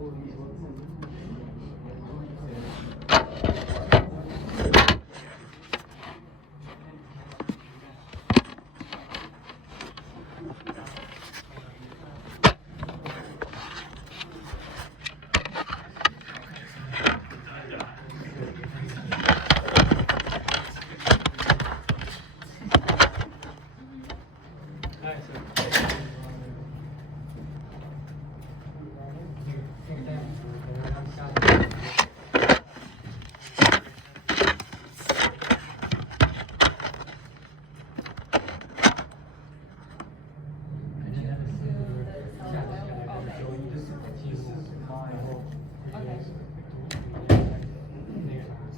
So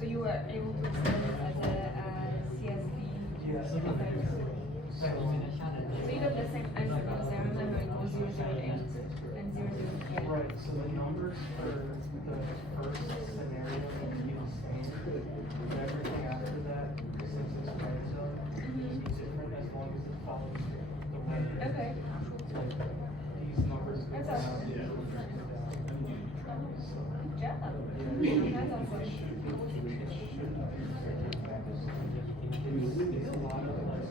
you were able to extend it as a CSV? Yes. Okay. So you got the same answer because I remember it was 008 and 008. Right, so the numbers for the first scenario that you standard, everything after that, since it's red zone, is different as long as it follows the red. Okay. Like, these numbers go That's down. awesome. Yeah. Good job. That's awesome. It's a lot of like.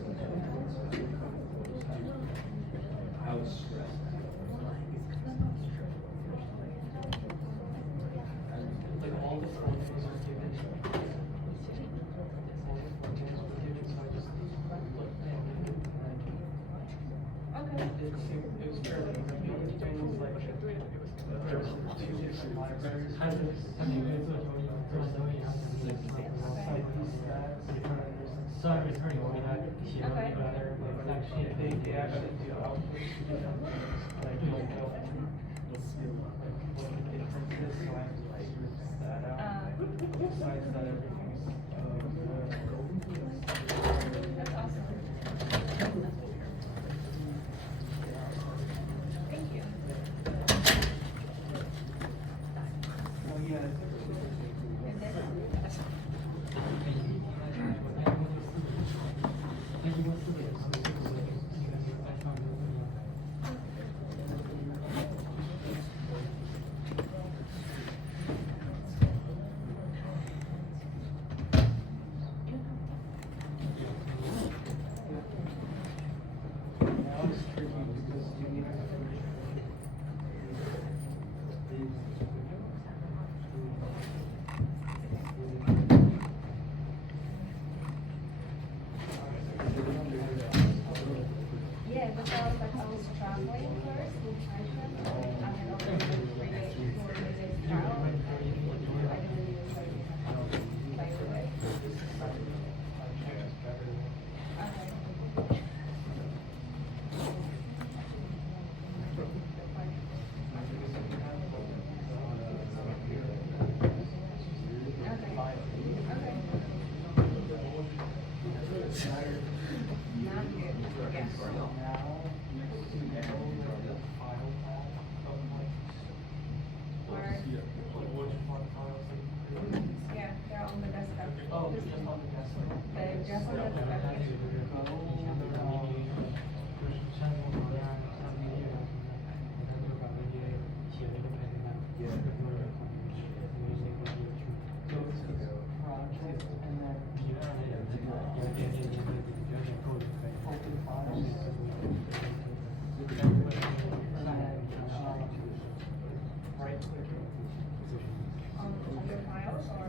House. Like all the formulas are given. All the formulas were given, so I just looked and Okay. it was fairly easy. The only thing was like, there was two different libraries. So I'm returning what we had here. Okay. They actually do output two different things, but I don't know like what the difference is, so I have to figure that out. Besides that, everything's That's awesome. Thank you. oh yeah. And then, Now it's tricky because you need to. yeah, but I was like, I was traveling first with China, and then over 3 days, 4 days travel. I didn't use like, by the way. Okay. Okay. Okay. Not good. Yeah. Where, yeah, they're on the desktop. Oh, it's just on the desktop. They're just on the desktop. Go to project and then open files. And then, right click. On your files or?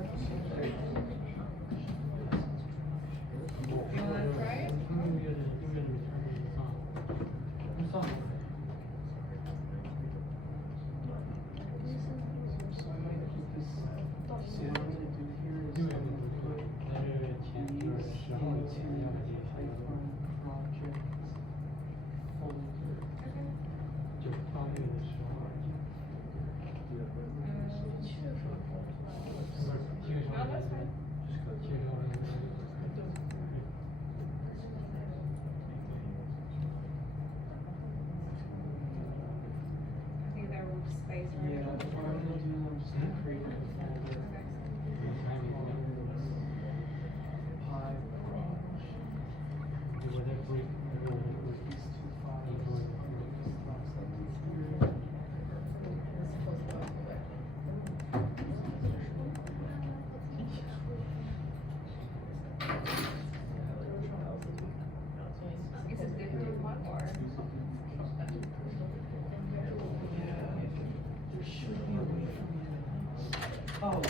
Oh.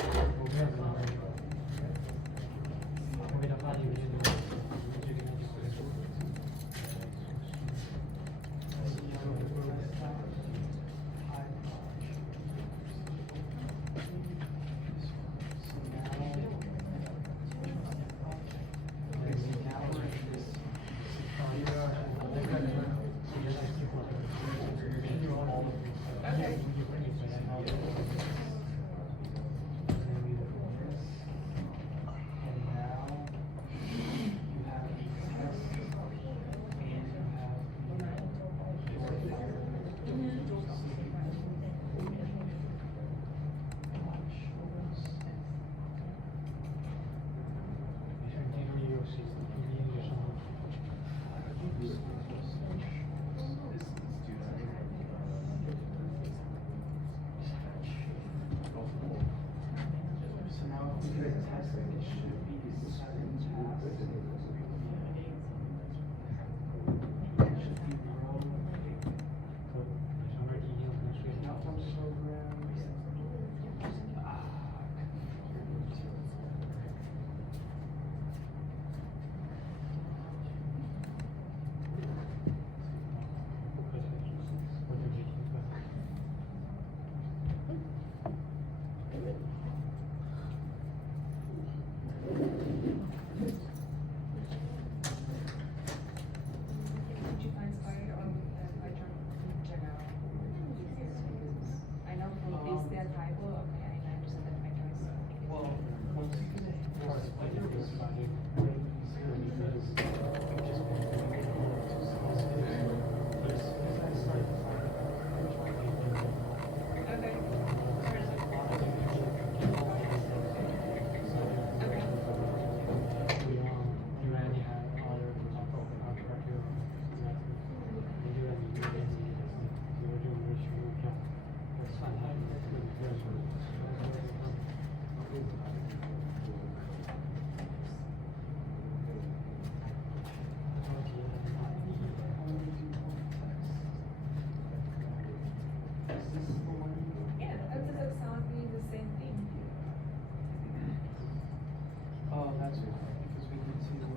거기다 빠지게 되는 So now if we test it, it should be decided to pass. It should be rolled. Outcome program. Did you find inspired on Python in general? I know from this their typo, okay, I understand that Python is. Well, once you can force like this magic, Okay. Yeah, that's exactly the same thing. Oh, that's right, because we need to,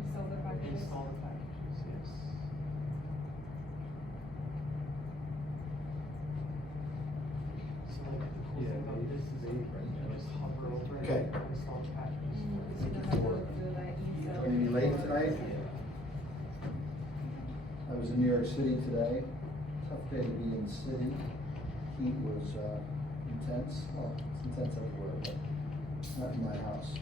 Install the packages. install the packages, yes. So like, the cool thing about this is that you can just hover over it Okay. and install the packages. So you don't have to do the install. Gonna be late tonight. I was in New York City today. Tough day to be in the city. Heat was intense. Well, it's intense everywhere, but not in my house.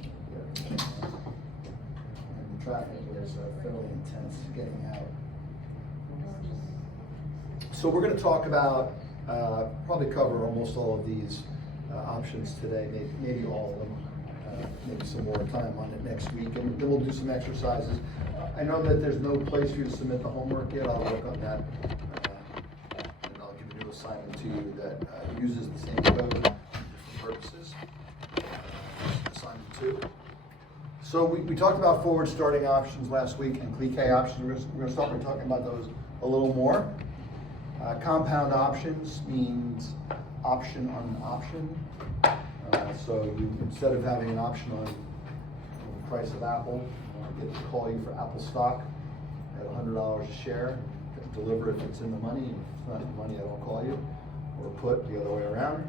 And the traffic was fairly intense getting out. So we're going to talk about, probably cover almost all of these options today, maybe all of them. Maybe some more time on it next week, and then we'll do some exercises. I know that there's no place for you to submit the homework yet. I'll work on that. And I'll give a new assignment to you that uses the same code for different purposes. Assignment 2. So we talked about forward starting options last week and clique options. We're going to start by talking about those a little more. Compound options means option on an option. So you, instead of having an option on the price of Apple, I get to call you for Apple stock at $100 a share. Deliver if it's in the money. If it's not in the money, I don't call you. Or put the other way around.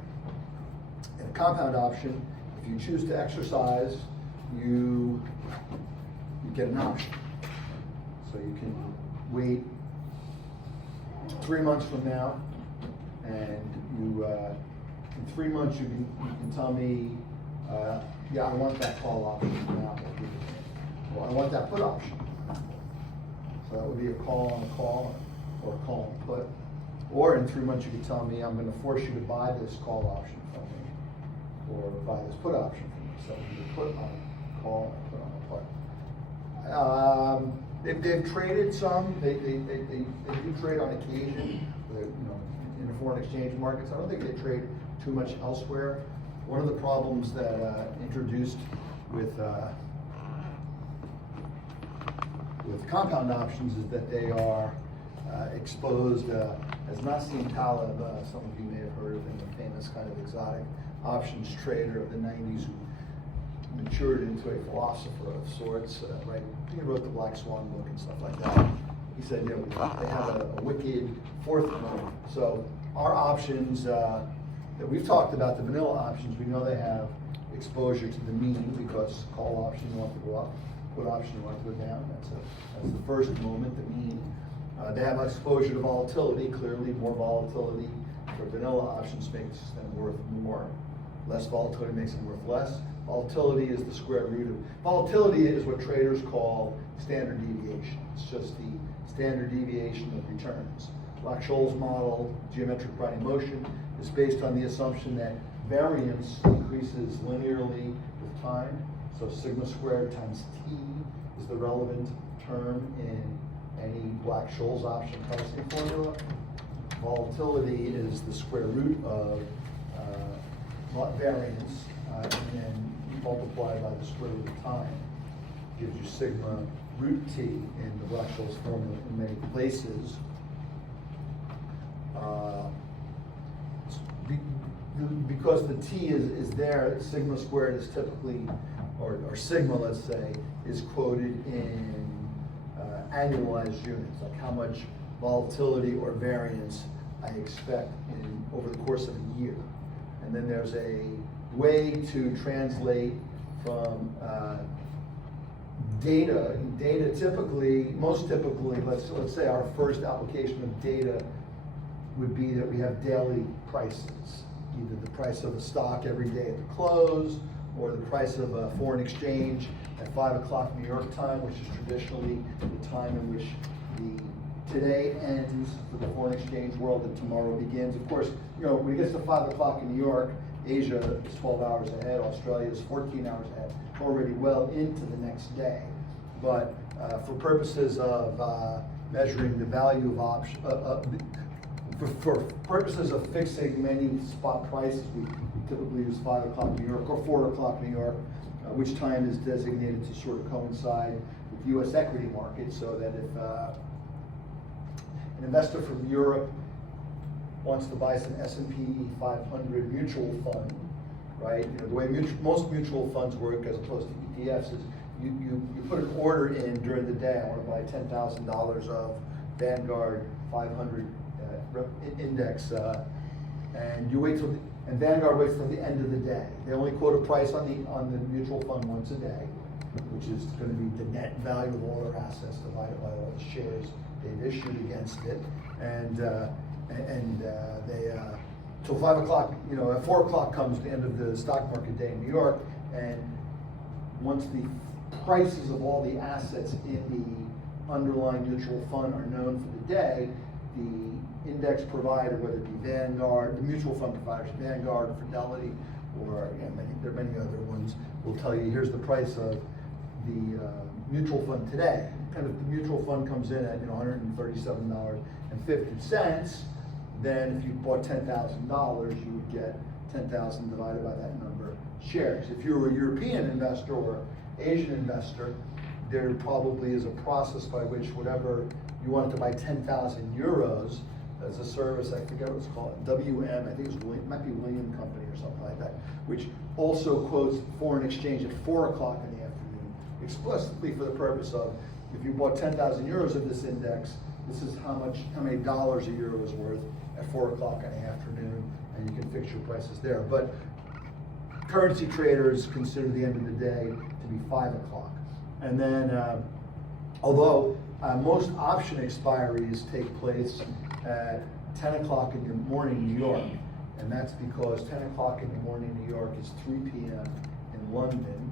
In a compound option, if you choose to exercise, you get an option. So you can wait 3 months from now, and you in 3 months you can tell me, yeah, I want that call option from Apple. Well, I want that put option. So that would be a call on a call, or a call and put. Or in 3 months you could tell me, I'm going to force you to buy this call option from me, or buy this put option from me. So you put on a call and put on a put. They've traded some. They do trade on occasion, in the foreign exchange markets. I don't think they trade too much elsewhere. One of the problems that introduced with compound options is that they are exposed, as Nassim Taleb, some of you may have heard of him, a famous kind of exotic options trader of the 90s who matured into a philosopher of sorts, right? He wrote the Black Swan book and stuff like that. He said, you know, they have a wicked fourth moment. So our options that we've talked about, the vanilla options, we know they have exposure to the mean because call option you want to go up, put option you want to go down. That's the first moment, the mean. They have exposure to volatility. Clearly, more volatility for vanilla options makes them worth more. Less volatility makes them worth less. Volatility is the square root of volatility is what traders call standard deviation. It's just the standard deviation of returns. Black-Scholes model, geometric Brownian motion, is based on the assumption that variance increases linearly with time. So sigma squared times t is the relevant term in any Black-Scholes option pricing formula. Volatility is the square root of variance, and then multiplied by the square root of time. Gives you sigma root t in the Black-Scholes formula in many places. Because the t is there, sigma squared is typically, or sigma, let's say, is quoted in annualized units, like how much volatility or variance I expect over the course of a year. And then there's a way to translate from data typically, most typically, let's say our first application of data would be that we have daily prices, either the price of a stock every day at the close, or the price of a foreign exchange at 5 o'clock New York time, which is traditionally the time in which the today ends for the foreign exchange world and tomorrow begins. Of course, you know, when it gets to 5 o'clock in New York, Asia is 12 hours ahead, Australia is 14 hours ahead, already well into the next day. But for purposes of measuring the value of option, for purposes of fixing many spot prices, we typically use 5 o'clock New York or 4 o'clock New York, which time is designated to sort of coincide with the U.S. equity market, so that if an investor from Europe wants to buy some S&P 500 mutual fund, right? You know, the way most mutual funds work as opposed to ETFs is you put an order in during the day. I want to buy $10,000 of Vanguard 500 index, and you wait till and Vanguard waits till the end of the day. They only quote a price on the mutual fund once a day, which is going to be the net value of all their assets divided by all the shares they've issued against it, and they till 5 o'clock, you know, at 4 o'clock comes the end of the stock market day in New York, and once the prices of all the assets in the underlying mutual fund are known for the day, the index provider, whether it be Vanguard, the mutual fund providers, Vanguard, Fidelity, or there are many other ones, will tell you here's the price of the mutual fund today. And if the mutual fund comes in at $137.50, then if you bought $10,000, you would get 10,000 divided by that number of shares. If you were a European investor or Asian investor, there probably is a process by which whatever you wanted to buy 10,000 euros as a service, I forget what it's called, WM, I think it might be William Company or something like that, which also quotes foreign exchange at 4 o'clock in the afternoon, explicitly for the purpose of, if you bought 10,000 euros of this index, this is how many dollars a euro is worth at 4 o'clock in the afternoon, and you can fix your prices there. But currency traders consider the end of the day to be 5 o'clock. And then, although most option expiries take place at 10 o'clock in the morning in New York, and that's because 10 o'clock in the morning in New York is 3 p.m. in London.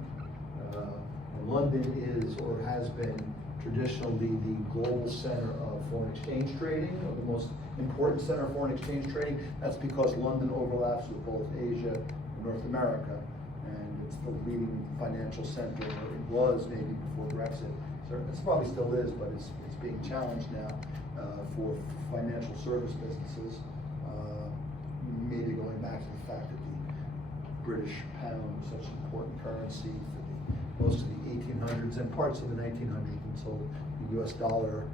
And London is, or has been, traditionally the global center of foreign exchange trading, or the most important center of foreign exchange trading. That's because London overlaps with both Asia and North America, and it's the leading financial center, or it was maybe before Brexit. So it probably still is, but it's being challenged now for financial service businesses, maybe going back to the fact that the British pound was such an important currency for most of the 1800s and parts of the 1900s until the US dollar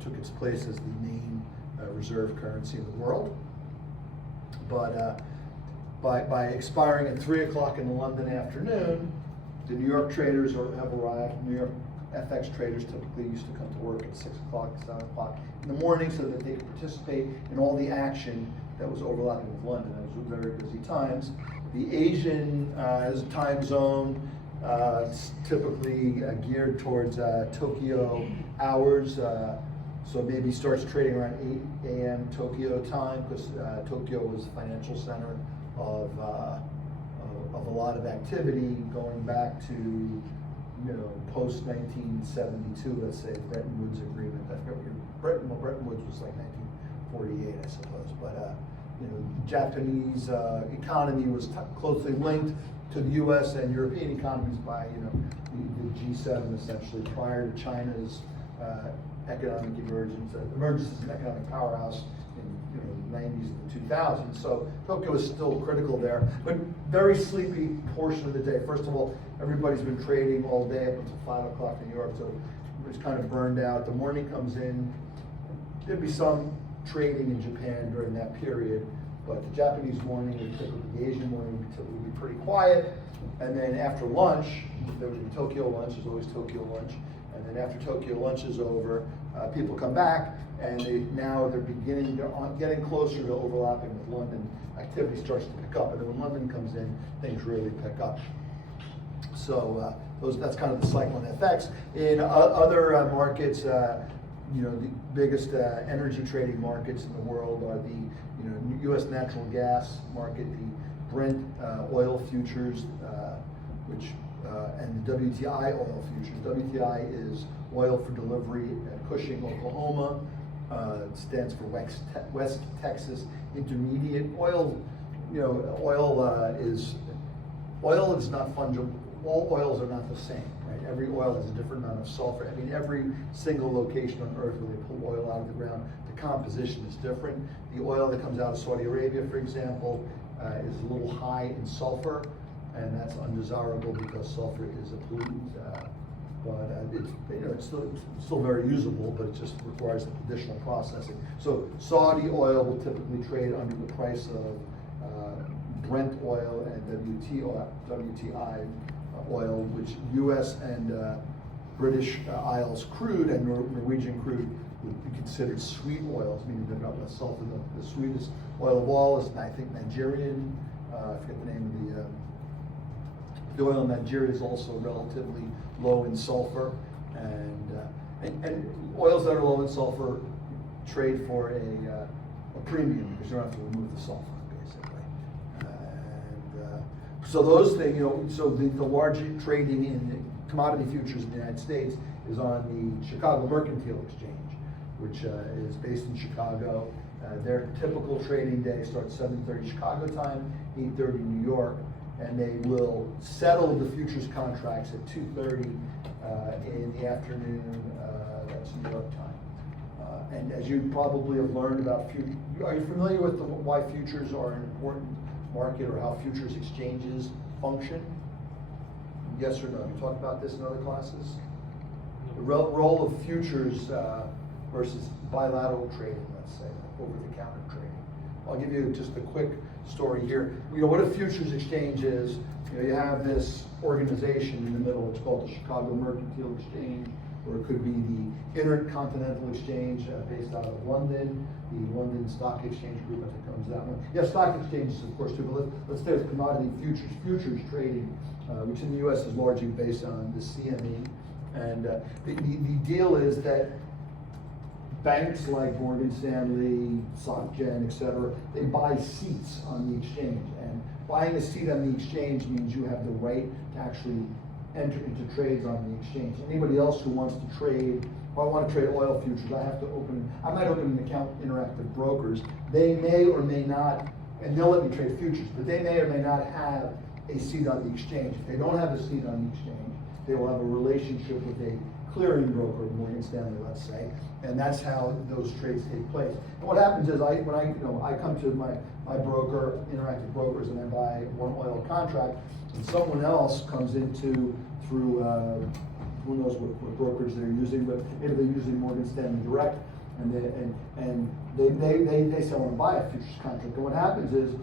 took its place as the main reserve currency in the world. But by expiring at 3 o'clock in the London afternoon, the New York traders have arrived. New York FX traders typically used to come to work at 6 o'clock, 7 o'clock in the morning so that they could participate in all the action that was overlapping with London. Those were very busy times. The Asian as a time zone, it's typically geared towards Tokyo hours. So maybe starts trading around 8 a.m. Tokyo time, because Tokyo was the financial center of a lot of activity going back to, post 1972, let's say, Bretton Woods Agreement. I forget what Bretton Woods was like 1948, I suppose. But the Japanese economy was closely linked to the U.S. and European economies by the G7 essentially, prior to China's economic emergence as an economic powerhouse in the 90s and the 2000s. So Tokyo is still critical there, but very sleepy portion of the day. First of all, everybody's been trading all day up until 5 o'clock in New York, so it's kind of burned out. The morning comes in. There'd be some trading in Japan during that period, but the Japanese morning, or typically the Asian morning, would typically be pretty quiet. And then after lunch, there would be Tokyo lunch. There's always Tokyo lunch. And then after Tokyo lunch is over, people come back, and they're getting closer to overlapping with London. Activity starts to pick up, and then when London comes in, things really pick up. So that's kind of the cycle in FX. In other markets, the biggest energy trading markets in the world are the U.S. natural gas market, the Brent oil futures, and the WTI oil futures. WTI is oil for delivery at Cushing, Oklahoma. It stands for West Texas Intermediate. Oil is not fungible. All oils are not the same, right? Every oil has a different amount of sulfur. I mean, every single location on earth where they pull oil out of the ground, the composition is different. The oil that comes out of Saudi Arabia, for example, is a little high in sulfur, and that's undesirable because sulfur is a pollutant. But it's still very usable, but it just requires additional processing. So Saudi oil will typically trade under the price of Brent oil and WTI oil, which U.S. and British Isles crude and Norwegian crude would be considered sweet oils, meaning they've got less sulfur. The sweetest oil of all is, I think, Nigerian. I forget the name of the oil in Nigeria is also relatively low in sulfur, and oils that are low in sulfur trade for a premium because you don't have to remove the sulfur, basically. So those things, so the large trading in commodity futures in the United States is on the Chicago Mercantile Exchange, which is based in Chicago. Their typical trading day starts 7:30 Chicago time, 8:30 New York, and they will settle the futures contracts at 2:30 in the afternoon. That's New York time. And as you probably have learned about futures, are you familiar with why futures are an important market, or how futures exchanges function? Yes or no? You talked about this in other classes? The role of futures versus bilateral trading, let's say, over-the-counter trading. I'll give you just a quick story here. What a futures exchange is, you have this organization in the middle. It's called the Chicago Mercantile Exchange, or it could be the Intercontinental Exchange based out of London, the London Stock Exchange Group, I think owns that one. Yeah, stock exchanges, of course, too, but let's stay with commodity futures. Futures trading, which in the U.S. is largely based on the CME. And the deal is that banks like Morgan Stanley, SocGen, et cetera, they buy seats on the exchange. And buying a seat on the exchange means you have the right to actually enter into trades on the exchange. Anybody else who wants to trade, if I want to trade oil futures, I might open an account with Interactive Brokers. They may or may not, and they'll let me trade futures, but they may or may not have a seat on the exchange. If they don't have a seat on the exchange, they will have a relationship with a clearing broker, Morgan Stanley, let's say, and that's how those trades take place. And what happens is, when I come to my broker, Interactive Brokers, and I buy one oil contract, and someone else comes through who knows what brokerage they're using, but maybe they're using Morgan Stanley Direct, and they say, I want to buy a futures contract. And what happens is,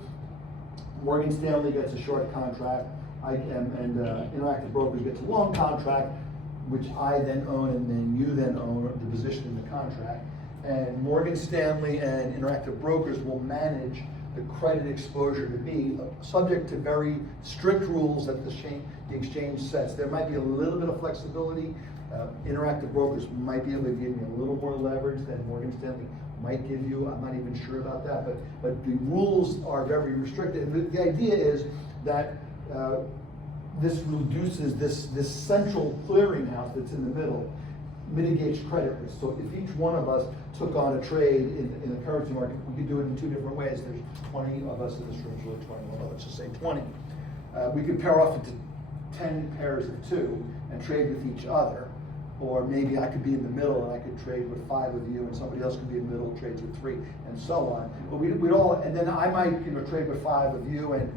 Morgan Stanley gets a short contract, Interactive Brokers gets a long contract, which I then own, and then you then own the position in the contract. And Morgan Stanley and Interactive Brokers will manage the credit exposure to be subject to very strict rules that the exchange sets. There might be a little bit of flexibility. Interactive Brokers might be able to give me a little more leverage than Morgan Stanley might give you. I'm not even sure about that, but the rules are very restricted. And the idea is that this reduces this central clearinghouse that's in the middle, mitigates credit risk. So if each one of us took on a trade in the currency market, we could do it in two different ways. There's 20 of us in this room, so 21, let's just say 20. We could pair off into 10 pairs of two and trade with each other. Or maybe I could be in the middle and I could trade with 5 of you, and somebody else could be in the middle, trades with 3, and so on. But we'd all, and then I might trade with 5 of you, and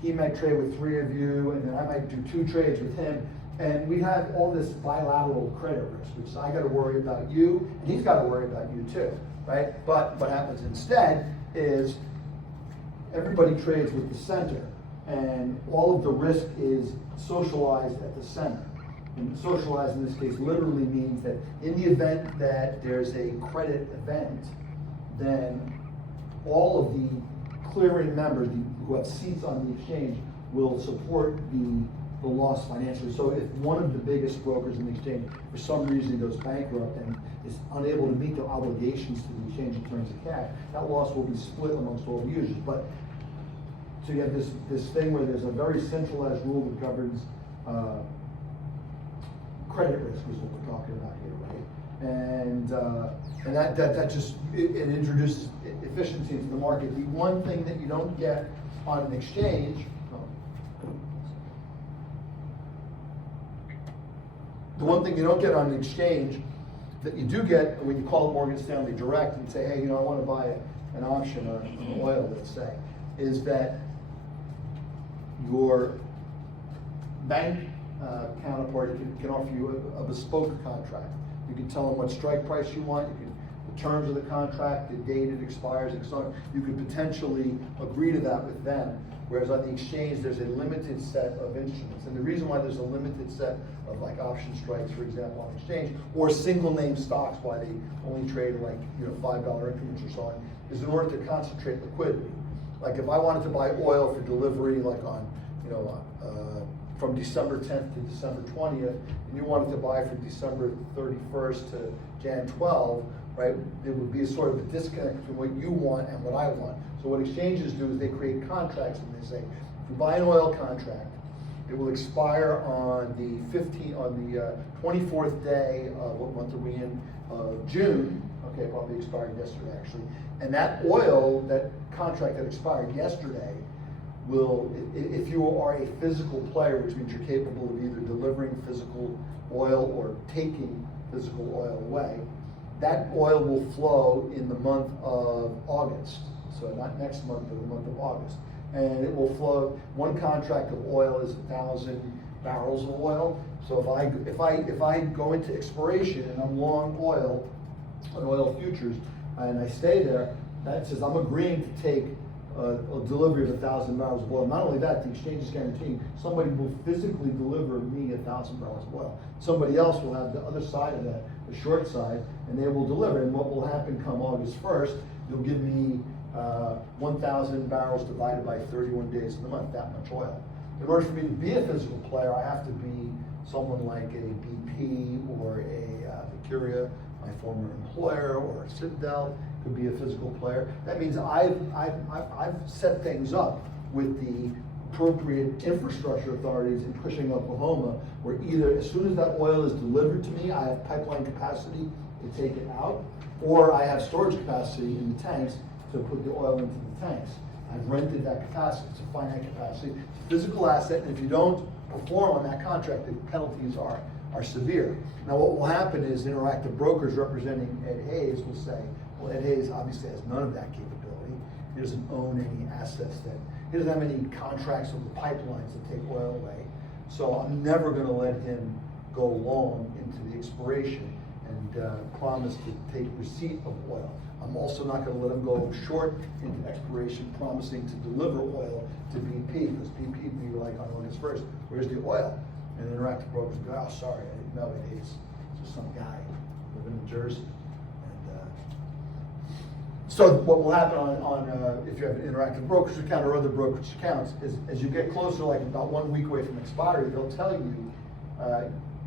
he might trade with 3 of you, and then I might do 2 trades with him. And we have all this bilateral credit risk, which I got to worry about you, and he's got to worry about you too, right? But what happens instead is everybody trades with the center, and all of the risk is socialized at the center. And socialized in this case literally means that in the event that there's a credit event, then all of the clearing members who have seats on the exchange will support the loss financially. So if one of the biggest brokers in the exchange for some reason goes bankrupt and is unable to meet their obligations to the exchange in terms of cash, that loss will be split amongst all the users. But so you have this thing where there's a very centralized rule that governs credit risk is what we're talking about here, right? And that just it introduces efficiency into the market. The one thing that you don't get on an exchange, the one thing you don't get on an exchange that you do get when you call Morgan Stanley Direct and say, hey, I want to buy an option on oil, let's say, is that your bank counterparty can offer you a bespoke contract. You can tell them what strike price you want, the terms of the contract, the date it expires, and so on. You could potentially agree to that with them. Whereas on the exchange, there's a limited set of instruments. And the reason why there's a limited set of like option strikes, for example, on exchange, or single name stocks, why they only trade like $5 increments or so on, is in order to concentrate liquidity. Like if I wanted to buy oil for delivery, like on from December 10th to December 20th, and you wanted to buy from December 31st to Jan 12, right? There would be a sort of a disconnect between what you want and what I want. So what exchanges do is they create contracts, and they say, if you buy an oil contract, it will expire on the 24th day of what month are we in? June. Okay, probably expired yesterday actually. And that oil, that contract that expired yesterday, will, if you are a physical player, which means you're capable of either delivering physical oil or taking physical oil away, that oil will flow in the month of August. So not next month, but the month of August. And it will flow, one contract of oil is 1,000 barrels of oil. So if I go into expiration and I'm long oil on oil futures and I stay there, that says I'm agreeing to take a delivery of 1,000 barrels of oil. Not only that, the exchange is guaranteeing somebody will physically deliver me 1,000 barrels of oil. Somebody else will have the other side of that, the short side, and they will deliver. And what will happen come August 1st, you'll give me 1,000 barrels divided by 31 days in the month, that much oil. In order for me to be a physical player, I have to be someone like a BP or a Mercuria, my former employer, or Citadel could be a physical player. That means I've set things up with the appropriate infrastructure authorities in Cushing, Oklahoma, where either as soon as that oil is delivered to me, I have pipeline capacity to take it out, or I have storage capacity in the tanks to put the oil into the tanks. I've rented that capacity. It's a finite capacity. It's a physical asset, and if you don't perform on that contract, the penalties are severe. Now what will happen is Interactive Brokers representing Ed Hayes will say, well, Ed Hayes obviously has none of that capability. He doesn't own any assets he doesn't have any contracts with the pipelines that take oil away. So I'm never going to let him go long into the expiration. And promise to take receipt of oil. I'm also not gonna let them go short into expiration promising to deliver oil to BP, because BP would be like on August 1st, where's the oil? And Interactive Brokers go, oh, sorry, I didn't know it. It's just some guy living in Jersey. So what will happen on if you have an Interactive Brokers account or other brokerage accounts is as you get closer, like about 1 week away from expiry, they'll tell you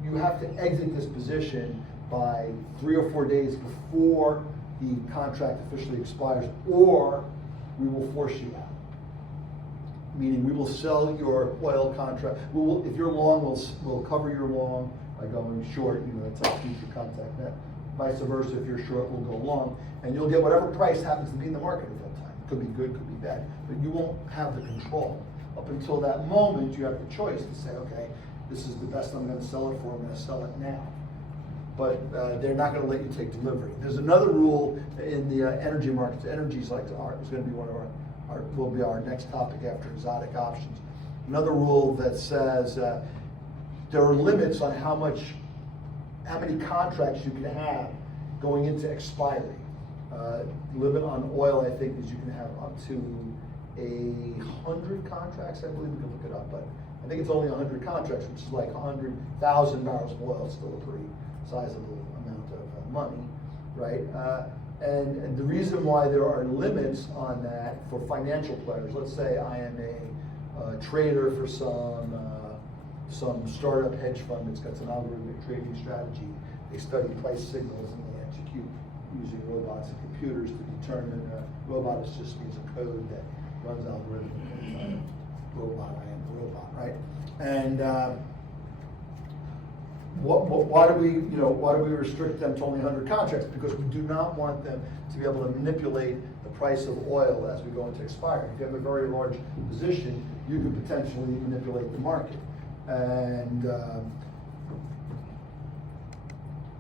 you have to exit this position by 3 or 4 days before the contract officially expires, or we will force you out. Meaning we will sell your oil contract. We will, if you're long, we'll cover your long by going short. You know, that's our future contact net. Vice versa, if you're short, we'll go long, and you'll get whatever price happens to be in the market at that time. Could be good, could be bad, but you won't have the control. Up until that moment, you have the choice to say, okay, this is the best I'm going to sell it for. I'm going to sell it now. But they're not going to let you take delivery. There's another rule in the energy markets. Energy is like is going to be one of will be our next topic after exotic options. Another rule that says there are limits on how many contracts you can have going into expiry. Limit on oil, I think, is you can have up to 100 contracts. I believe we can look it up, but I think it's only 100 contracts, which is like 100,000 barrels of oil. It's still a pretty sizable amount of money, right? And the reason why there are limits on that for financial players, let's say I am a trader for some startup hedge fund that's got some algorithmic trading strategy. They study price signals and they execute using robots and computers to determine. Robot just means a code that runs algorithmically. Robot, I am the robot, right? And why do we restrict them to only 100 contracts? Because we do not want them to be able to manipulate the price of oil as we go into expiry. If you have a very large position, you could potentially manipulate the market. And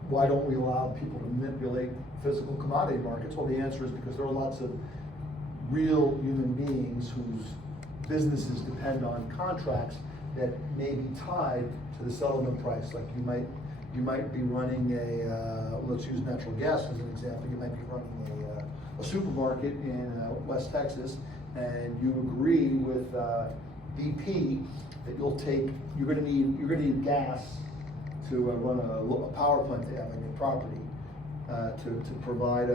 why don't we allow people to manipulate physical commodity markets? Well, the answer is because there are lots of real human beings whose businesses depend on contracts that may be tied to the settlement price. Like you might be running let's use natural gas as an example. You might be running a supermarket in West Texas, and you agree with BP that you're going to need gas to run a power plant they have on your property to provide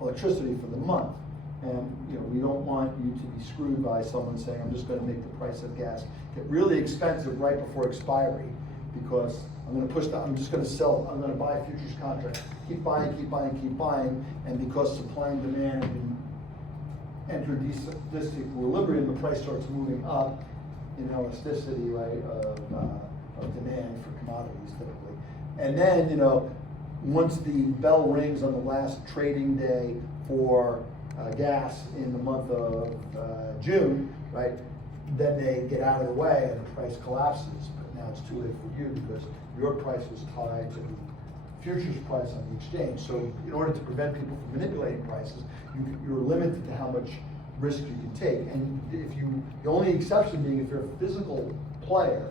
electricity for the month. And we don't want you to be screwed by someone saying, I'm just going to make the price of gas get really expensive right before expiry because I'm just going to sell, I'm going to buy futures contracts, keep buying, and because supply and demand have been entered this equilibrium, the price starts moving up in elasticity, right, of demand for commodities typically. And then, once the bell rings on the last trading day for gas in the month of June, right, then they get out of the way and the price collapses. But now it's too late for you because your price was tied to the futures price on the exchange. So in order to prevent people from manipulating prices, you're limited to how much risk you can take. And the only exception being if you're a physical player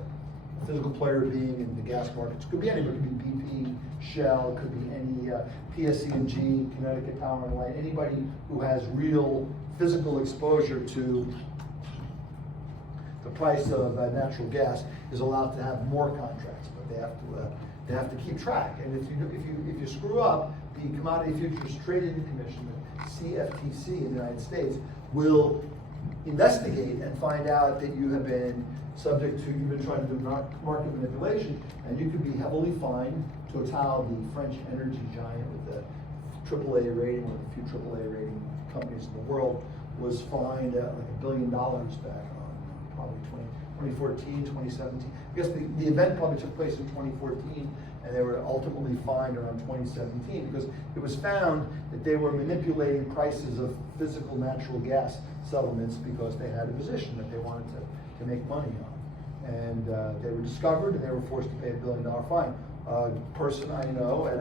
being in the gas markets, could be anybody, it could be BP, Shell, it could be any PSE&G, Connecticut Power and Light, anybody who has real physical exposure to the price of natural gas is allowed to have more contracts, but they have to keep track. And if you screw up, the Commodity Futures Trading Commission, the CFTC in the United States, will investigate and find out that you've been trying to do market manipulation, and you could be heavily fined. Total, the French energy giant with the AAA rating, one of the few AAA rating companies in the world, was fined like $1 billion back on probably 2014, 2017. I guess the event probably took place in 2014, and they were ultimately fined around 2017 because it was found that they were manipulating prices of physical natural gas settlements because they had a position that they wanted to make money on. And they were discovered and they were forced to pay $1 billion fine. A person I know at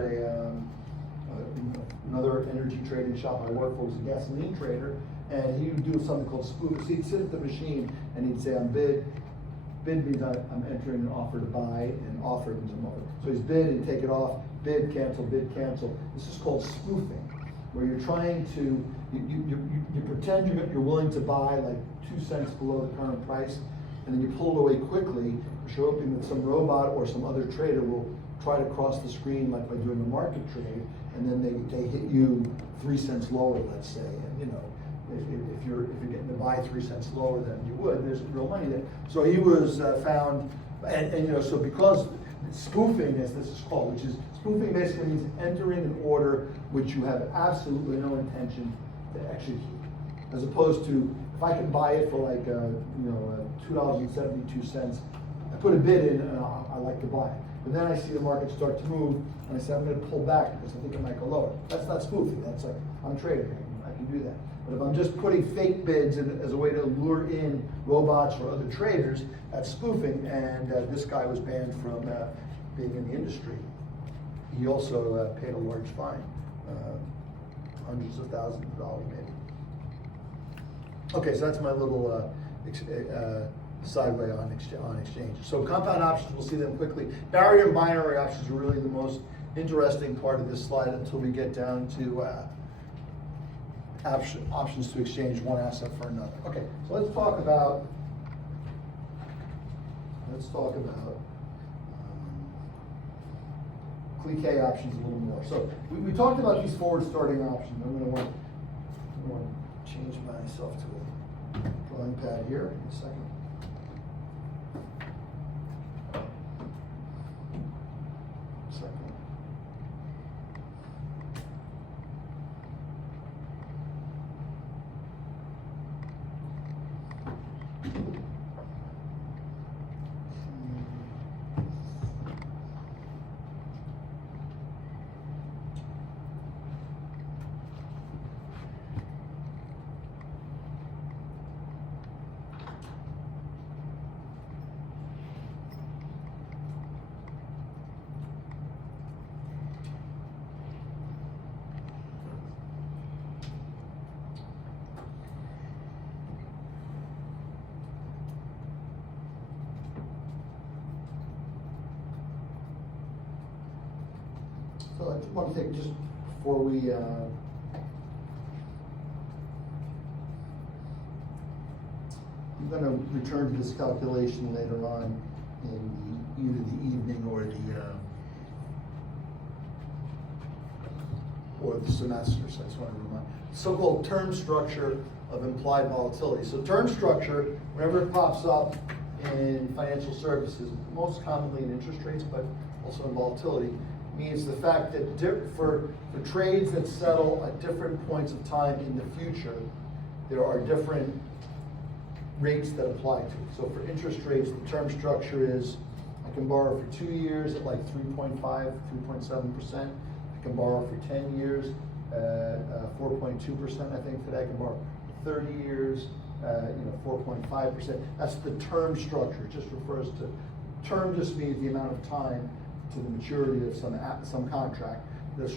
another energy trading shop I worked for was a gasoline trader, and he would do something called spoof. So he'd sit at the machine and he'd say, I'm bid Bid means I'm entering an offer to buy, and offer means I'm offer. So he's bid and take it off, bid, cancel, bid, cancel. This is called spoofing, where you're trying to, you pretend you're willing to buy like 2 cents below the current price, and then you pull it away quickly, because you're hoping that some robot or some other trader will try to cross the screen like by doing a market trade, and then they hit you 3 cents lower, let's say, and you know, if you're getting to buy 3 cents lower than you would, there's real money there. So he was found, and you know, so because spoofing, as this is called, which is spoofing basically means entering an order which you have absolutely no intention to execute, as opposed to if I can buy it for like $2.72, I put a bid in and I like to buy it. But then I see the market start to move, and I say I'm going to pull back because I think it might go lower. That's not spoofing. That's like I'm trading. I can do that. But if I'm just putting fake bids in, as a way to lure in robots or other traders, that's spoofing. And this guy was banned from being in the industry. He also paid a large fine, hundreds of thousands of dollars maybe. Okay, so that's my little sideway on exchanges. So compound options, we'll see them quickly. Barrier and binary options are really the most interesting part of this slide until we get down to options to exchange one asset for another. Okay, so let's talk about clique options a little more. So we talked about these forward starting options. I'm going to want to change myself to a drawing pad here in a second. So I just want to think, just before we I'm going to return to this calculation later on in either the evening or the semester. So I just want to remind. So-called term structure of implied volatility. So term structure, whenever it pops up in financial services, most commonly in interest rates, but also in volatility, means the fact that for trades that settle at different points of time in the future, there are different rates that apply to it. So for interest rates, the term structure is I can borrow for 2 years at like 3.5, 3.7%. I can borrow for 10 years at 4.2%. I think today I can borrow for 30 years, 4.5%. That's the term structure. It just refers to, term just means the amount of time to the maturity of some contract. The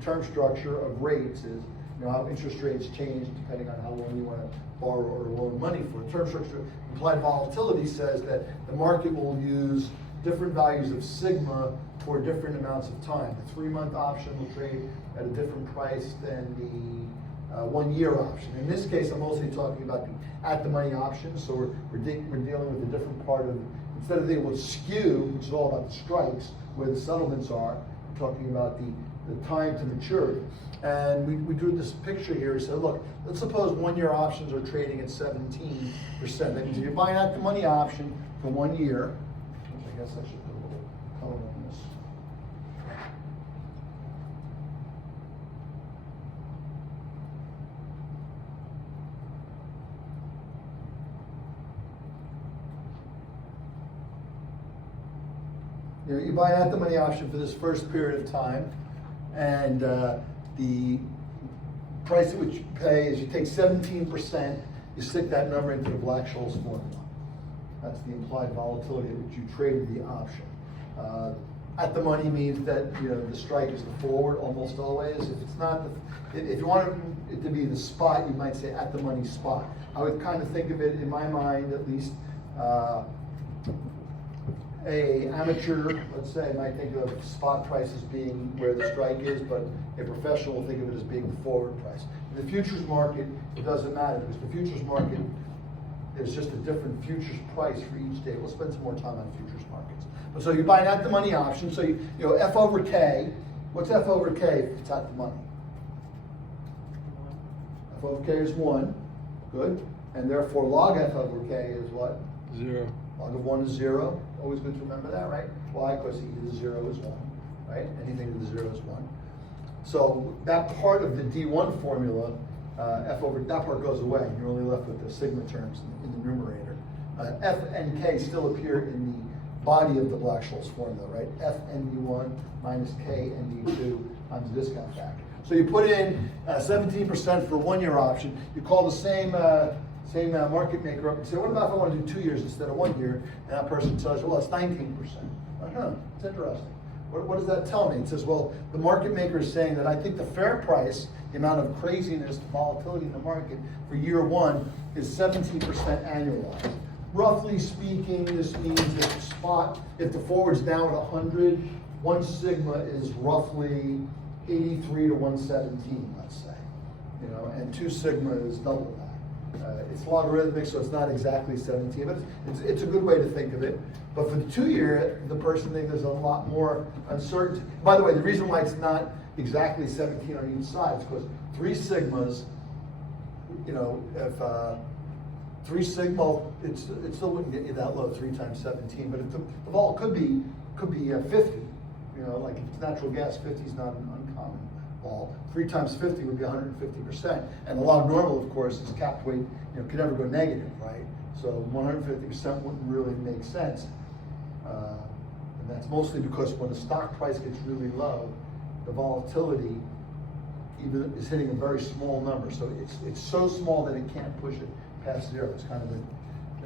term structure of rates is how interest rates change depending on how long you want to borrow or loan money for. Term structure implied volatility says that the market will use different values of sigma for different amounts of time. The 3-month option will trade at a different price than the 1-year option. In this case, I'm mostly talking about the at-the-money option. So we're dealing with a different part of, instead of dealing with skew, which is all about the strikes, where the settlements are, we're talking about the time to maturity. And we drew this picture here. We said, look, let's suppose 1-year options are trading at 17%. That means if you're buying out the money option for 1 year, which I guess I should put a little color on this. You buy out the money option for this first period of time, and the price at which you pay is you take 17%, you stick that number into the Black-Scholes formula. That's the implied volatility at which you traded the option. At the money means that the strike is the forward almost always. If it's not, if you want it to be the spot, you might say at the money spot. I would kind of think of it in my mind, at least. a amateur, let's say, might think of spot price as being where the strike is, but a professional will think of it as being the forward price. In the futures market, it doesn't matter, because the futures market, there's just a different futures price for each day. We'll spend some more time on futures markets. But so you're buying at the money option, so you know, F over K, what's F over K if it's at the money? F over K is 1, good, and therefore log F over K is what? 0. Log of 1 is 0, always good to remember that, right? Why? Because e to the 0 is 1, right? Anything to the 0 is 1. So that part of the D1 formula, F over, that part goes away. You're only left with the sigma terms in the numerator. F and K still appear in the body of the Black-Scholes formula, right? F ND1 minus K ND2 times the discount factor. So you put in 17% for 1 year option. You call the same market maker up and say, what about if I want to do 2 years instead of 1 year? And that person tells you, well, it's 19%. It's interesting. What does that tell me? It says, well, the market maker is saying that I think the fair price, the amount of craziness, volatility in the market for year 1 is 17% annualized. Roughly speaking, this means if the forward's down at 100, 1 sigma is roughly 83 to 117, let's say. You know, and 2 sigma is double that. It's logarithmic, so it's not exactly 17, but it's a good way to think of it. But for the 2 year, the person thinks there's a lot more uncertainty. By the way, the reason why it's not exactly 17 on each side is because 3 sigmas, you know, if 3 sigma, it still wouldn't get you that low, 3 times 17, but if the vol could be 50. You know, like if it's natural gas, 50 is not an uncommon vol. 3 times 50 would be 150%. And the log normal, of course, is capped weight, you know, could never go negative, right? So 150% wouldn't really make sense. And that's mostly because when the stock price gets really low, the volatility even is hitting a very small number. So it's so small that it can't push it past 0. It's kind of an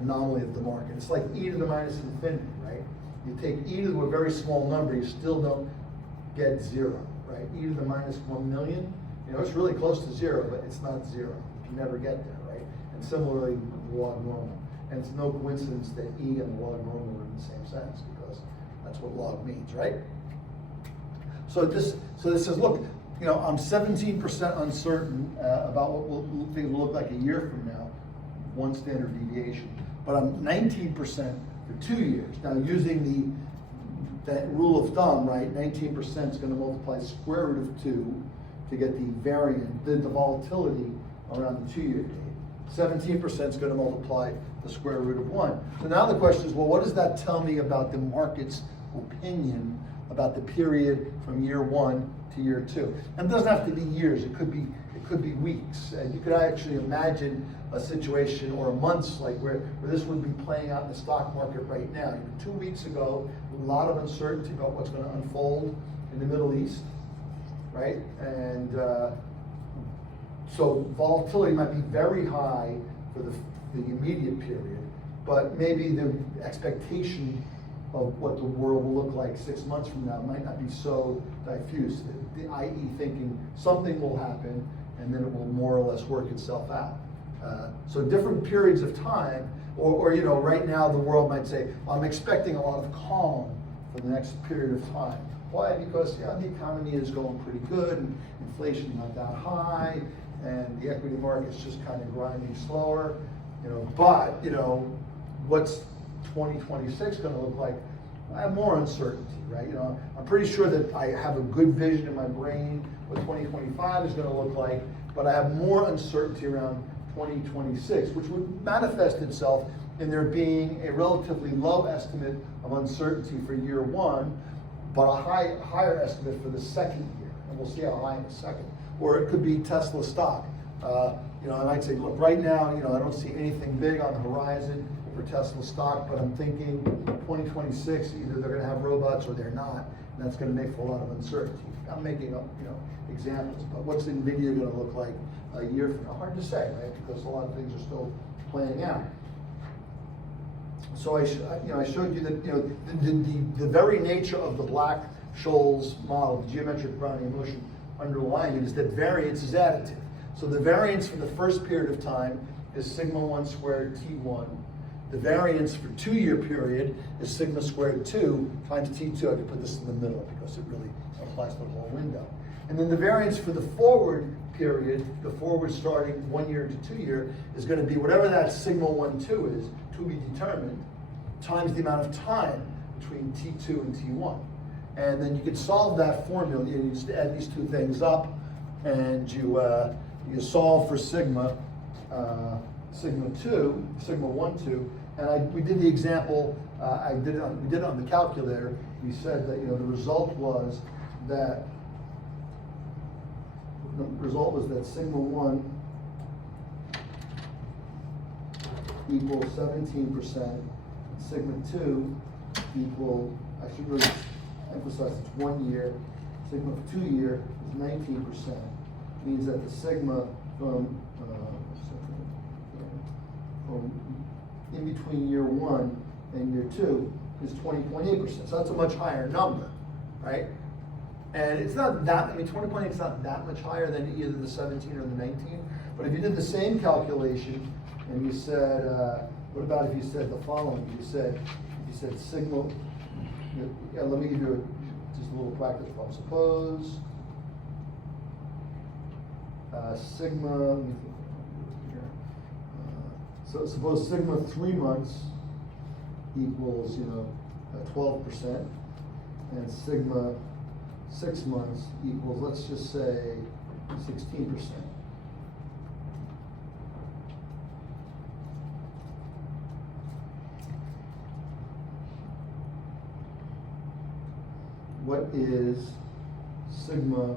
anomaly of the market. It's like e to the minus infinity, right? You take e to a very small number, you still don't get 0, right? E to the minus 1 million, you know, it's really close to 0, but it's not 0. You never get there, right? And similarly, the log normal. And it's no coincidence that e and the log normal are in the same sense, because that's what log means, right? So this says, look, you know, I'm 17% uncertain about what things will look like a year from now, 1 standard deviation, but I'm 19% for 2 years. Now, using that rule of thumb, right, 19% is going to multiply square root of 2 to get the variant, the volatility around the 2 year date. 17% is going to multiply the square root of 1. So now the question is, well, what does that tell me about the market's opinion about the period from year 1 to year 2? And it doesn't have to be years. It could be weeks. And you could actually imagine a situation or months like where this would be playing out in the stock market right now. 2 weeks ago, a lot of uncertainty about what's going to unfold in the Middle East, right? And so volatility might be very high for the immediate period, but maybe the expectation of what the world will look like 6 months from now might not be so diffuse, i.e. thinking something will happen and then it will more or less work itself out. So different periods of time, or you know, right now the world might say, I'm expecting a lot of calm for the next period of time. Why? Because yeah, the economy is going pretty good, and inflation's not that high, and the equity market's just kind of grinding slower. You know, but you know, what's 2026 going to look like? I have more uncertainty, right? You know, I'm pretty sure that I have a good vision in my brain what 2025 is going to look like, but I have more uncertainty around 2026, which would manifest itself in there being a relatively low estimate of uncertainty for year 1, but a higher estimate for the second year, and we'll see how high in a second. Or it could be Tesla stock. You know, I might say, look, right now, you know, I don't see anything big on the horizon for Tesla stock, but I'm thinking 2026, either they're going to have robots or they're not, and that's going to make for a lot of uncertainty. I'm making up, you know, examples, but what's NVIDIA going to look like a year from now? Hard to say, right? Because a lot of things are still playing out. So I showed you that, you know, the very nature of the Black-Scholes model, the geometric Brownian motion underlying it, is that variance is additive. So the variance for the first period of time is sigma 1 squared T1. The variance for 2-year period is sigma squared 2 times T2. I could put this in the middle because it really applies to the whole window. And then the variance for the forward period, the forward starting 1 year to 2 year, is going to be whatever that sigma 1, 2 is, to be determined, times the amount of time between T2 and T1. And then you can solve that formula. You just add these two things up, and you solve for sigma 2, sigma 1, 2. And we did the example. We did it on the calculator. We said that the result was that sigma 1 equals 17%, sigma 2 equal, I should really emphasize it's 1 year, sigma 2 year is 19%. Means that the sigma from in between year 1 and year 2 is 20.8%. So that's a much higher number, right? And it's not that, 20.8 is not that much higher than either the 17 or the 19. But if you did the same calculation and you said, what about if you said the following? If you said sigma, let me give you just a little practice problem. Suppose sigma, let me think here. So suppose sigma 3 months equals 12%, and sigma 6 months equals, let's just say, 16%. What is sigma?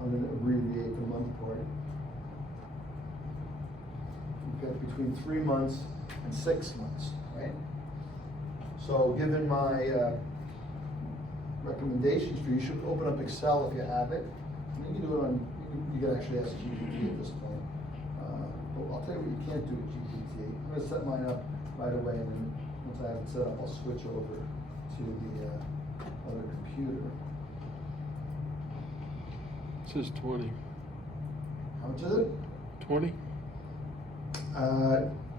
I'm going to abbreviate the month part. We've got between 3 months and 6 months, right? So given my recommendations for you, you should open up Excel if you have it. And you can do it on, you can actually ask GPT at this point. But I'll tell you what you can't do with GPT. I'm going to set mine up right away, and then once I have it set up, I'll switch over to the other computer. It says 20. How much is it? 20?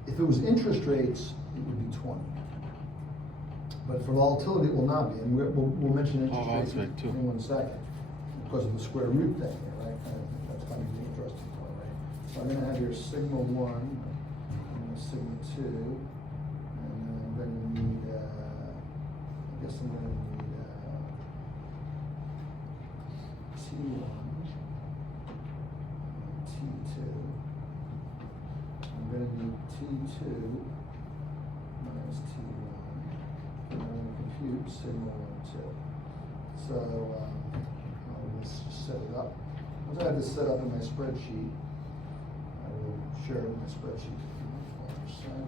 If it was interest rates, it would be 20. But for volatility, it will not be. And we'll mention interest Oh, rates okay, too. in 1 second because of the square root thing here, right? That's kind of the interesting part, right? So I'm going to have your sigma 1 and sigma 2, and then I'm going to need, I guess I'm going to need T1, T2. I'm going to need T2 minus T1. And I'm going to compute sigma 1, 2. So let's just set it up. Once I have this set up in my spreadsheet, I will share it in my spreadsheet to 5%.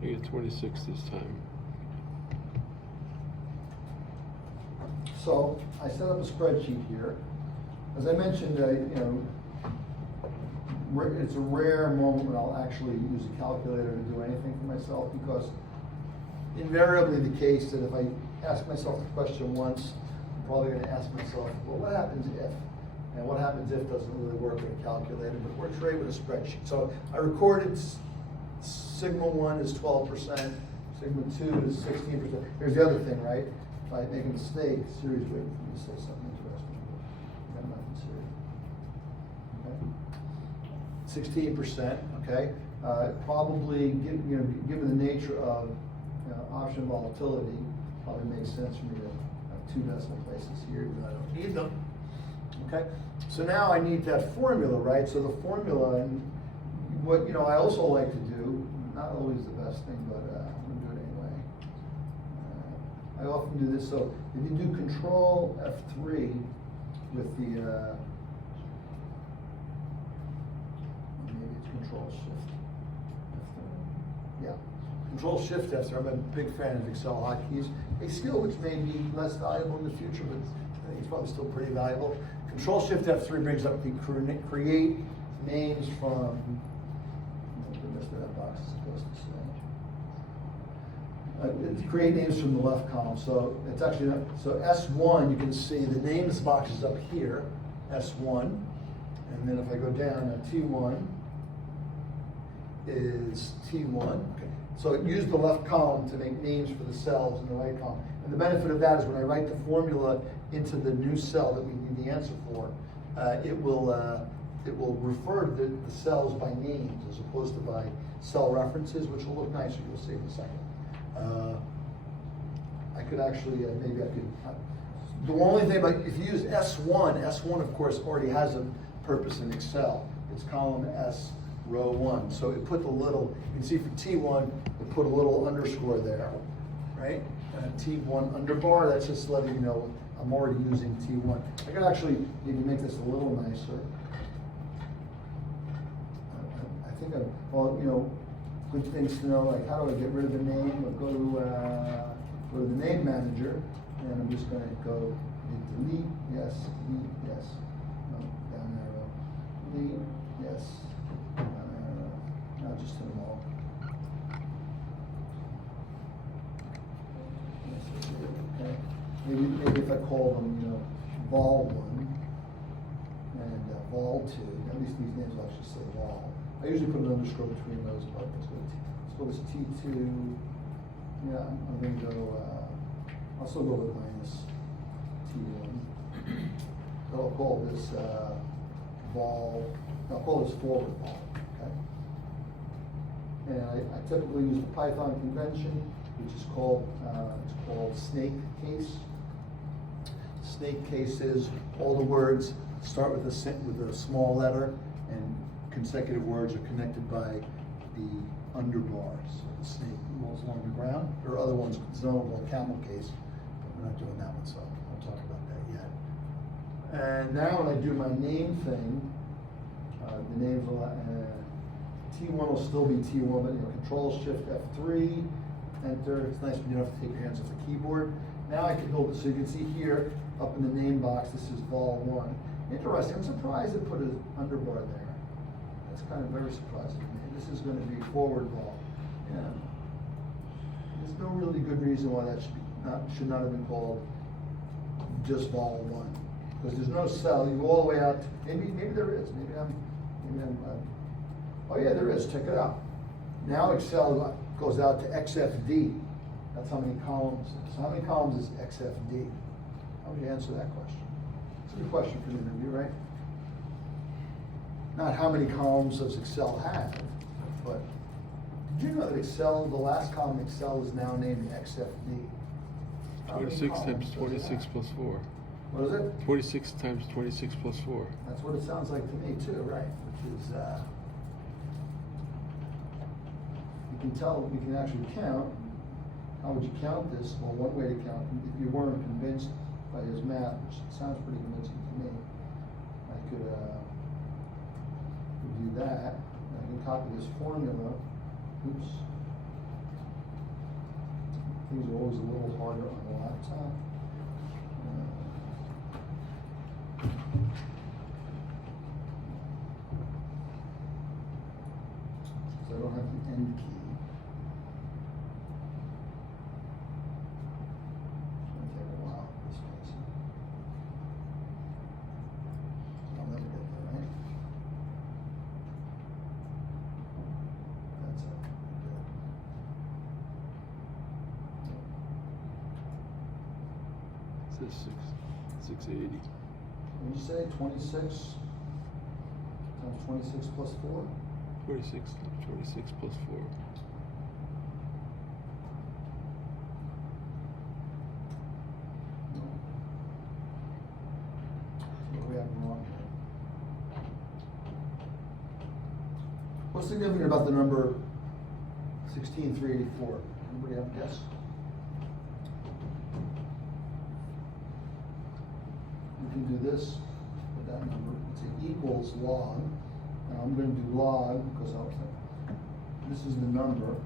You get 26 this time. So I set up a spreadsheet here. As I mentioned, it's a rare moment when I'll actually use a calculator to do anything for myself, because invariably the case that if I ask myself the question once, I'm probably going to ask myself, well, what happens if? And what happens if doesn't really work with a calculator, but works great with a spreadsheet. So I recorded sigma 1 is 12%, sigma 2 is 16%. Here's the other thing, right? If I make a mistake, Siri's waiting for me to say something interesting. I got nothing, Siri. Okay. 16%, okay? Probably, given the nature of option volatility, probably makes sense for me to have 2 decimal places here, but I don't need them. Okay, so now I need that formula, right? So the formula, and what I also like to do, not always the best thing, but I'm gonna do it anyway. I often do this, so if you do Control F3 with the, maybe it's Control Shift F3. Yeah, Control Shift F3. I'm a big fan of Excel hotkeys. A skill which may be less valuable in the future, but I think it's probably still pretty valuable. Control Shift F3 brings up the create names from. Oh goodness, where that box is supposed to say. It's create names from the left column. So it's actually not, so S1. You can see the names box is up here, S1, and then if I go down, T1 is T1. Okay. So it used the left column to make names for the cells in the right column. And the benefit of that is when I write the formula into the new cell that we need the answer for, it will refer to the cells by names as opposed to by cell references, which will look nicer. You'll see in a second. I could actually, maybe I could. The only thing about if you use S1, S1 of course already has a purpose in Excel. It's column S, row 1. So it put the little, you can see for T1, it put a little underscore there, right? T1 underbar, that's just letting you know I'm already using T1. I could actually maybe make this a little nicer. I think, well, you know, good things to know, like how do I get rid of the name? I'll go to the name manager, and I'm just going to go delete, yes, delete, yes, no, down arrow, delete, yes, down arrow, now just hit them all. Okay. Maybe if I call them, you know, vol1 and vol2, at least these names will actually say vol. I usually put an underscore between those, but let's go with T2. Yeah, I'm going to go, I'll still go with minus T1. So I'll call this vol, I'll call this forward vol, okay? And I typically use the Python convention, which is called, it's called snake case. Snake case is all the words start with a small letter, and consecutive words are connected by the underbars. So the snake rolls along the ground. There are other ones, it's known called camel case, but we're not doing that one, so I won't talk about that yet. And now when I do my name thing, the names will, T1 will still be T1, but you know, Control Shift F3, Enter. It's nice when you don't have to take your hands off the keyboard. Now I can hold it, so you can see here, up in the name box, this is vol1. Interesting, I'm surprised it put an underbar there. That's kind of very surprising to me. This is going to be forward vol. Yeah. There's no really good reason why that should not have been called just vol1. Because there's no cell, you go all the way out, maybe there is, oh yeah, there is, check it out. Now Excel goes out to XFD. That's how many columns. So how many columns is XFD? How would you answer that question? It's a good question for the interview, right? Not how many columns does Excel have, but did you know that Excel, the last column in Excel is now named XFD? How many 26 columns times does it 26 have? plus 4. What is it? 26 times 26 plus 4. That's what it sounds like to me too, right? Which is, you can tell, we can actually count. How would you count this? Well, one way to count, if you weren't convinced by his math, which sounds pretty convincing to me, I could do that. I can copy this formula. Oops. Things are always a little harder on the laptop. So I don't have the end key. It's going to take a while, this makes it. I'll never get there, right? That's it. Good. It says 680. What did you say, 26 times 26 plus 4? 26 times 26 plus 4. No. What do we have wrong here? What's significant about the number 16,384. Anybody have a guess? You can do this with that number. It's equals log. Now I'm going to do log because this is the number,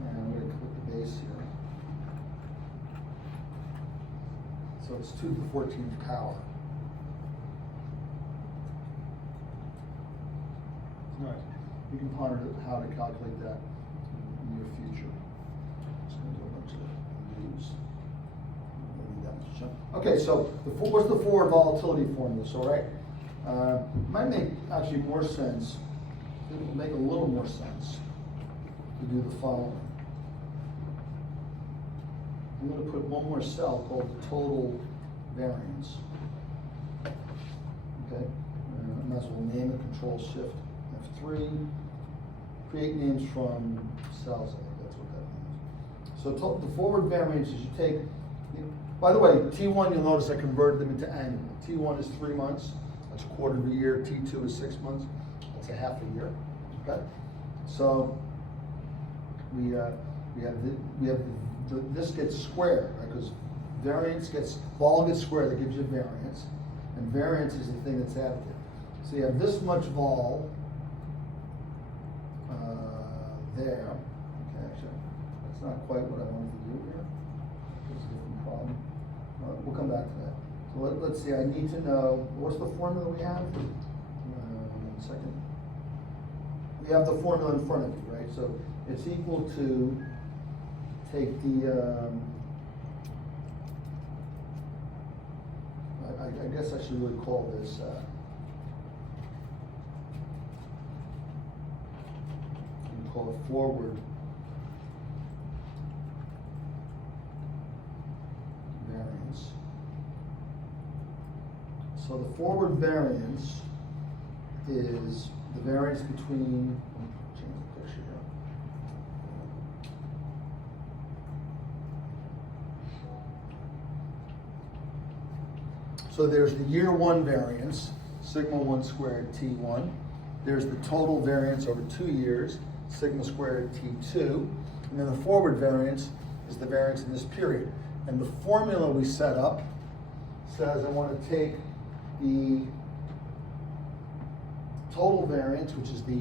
and I'm going to click the base here. So it's 2 to the 14th power. All right. You can ponder how to calculate that in your future. Just going to do a bunch of views. Okay, so what's the forward volatility formula? So, right, might make actually more sense. It will make a little more sense to do the following. I'm going to put one more cell called the total variance. Okay, I might as well name it Control Shift F3. Create names from cells. I think that's what that means. So the forward variance is you take. By the way, T1, you'll notice I converted them into annual. T1 is 3 months. That's a quarter of a year. T2 is 6 months. That's a half a year. Okay. So this gets squared, right? Because vol gets squared. That gives you variance, and variance is the thing that's additive. So you have this much vol there. Okay, actually, that's not quite what I wanted to do here. It's a different problem. We'll come back to that. So let's see, I need to know, what's the formula we have? 1 second. We have the formula in front of you, right? So it's equal to, take the, I guess I should really call this, call it forward variance. So the forward variance is the variance between, change the picture here. So there's the year 1 variance, sigma 1 squared T1. There's the total variance over 2 years, sigma squared T2. And then the forward variance is the variance in this period. And the formula we set up says I want to take the total variance, which is the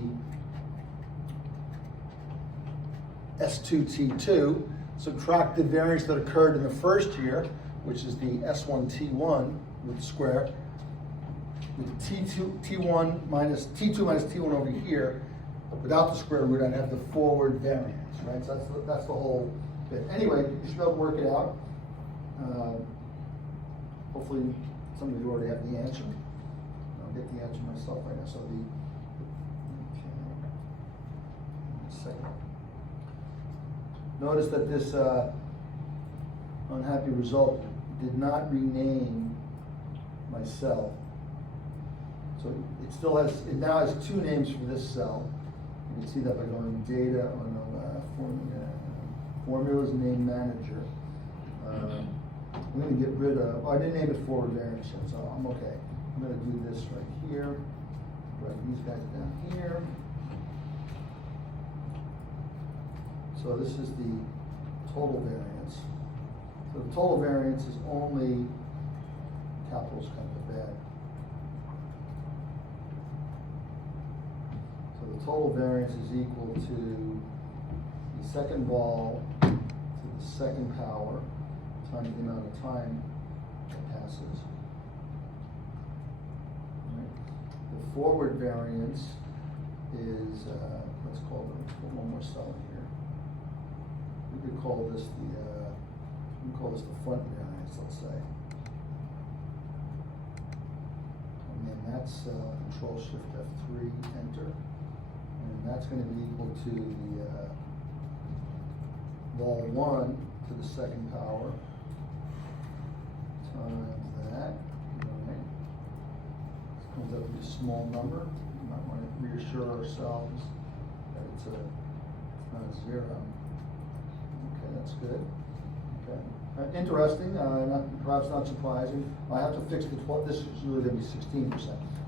S2T2, subtract the variance that occurred in the first year, which is the S1T1 with the square, with T1 minus T1 over here. Without the square root, I'd have the forward variance, right? So that's the whole bit. Anyway, you should be able to work it out. Hopefully, some of you already have the answer. I'll get the answer myself right now. So second. Notice that this unhappy result did not rename my cell. So it still has, it now has 2 names for this cell. You can see that by going data on formulas name manager. I'm going to get rid of, I didn't name it forward variance yet, so I'm okay. I'm going to do this right here. Drag these guys down here. So this is the total variance. So the total variance is only, capital's kind of bad. So the total variance is equal to the second vol to the second power times the amount of time that passes. Right. The forward variance is, let's call it, put one more cell in here. We could call this the front variance, let's say. And then that's Control Shift F3, enter. And that's going to be equal to the vol 1 to the second power times that. Right. This comes up to be a small number. We might want to reassure ourselves that it's not a 0. Okay, that's good. Okay. Interesting, perhaps not surprising. I have to fix the 12, this is really going to be 16%.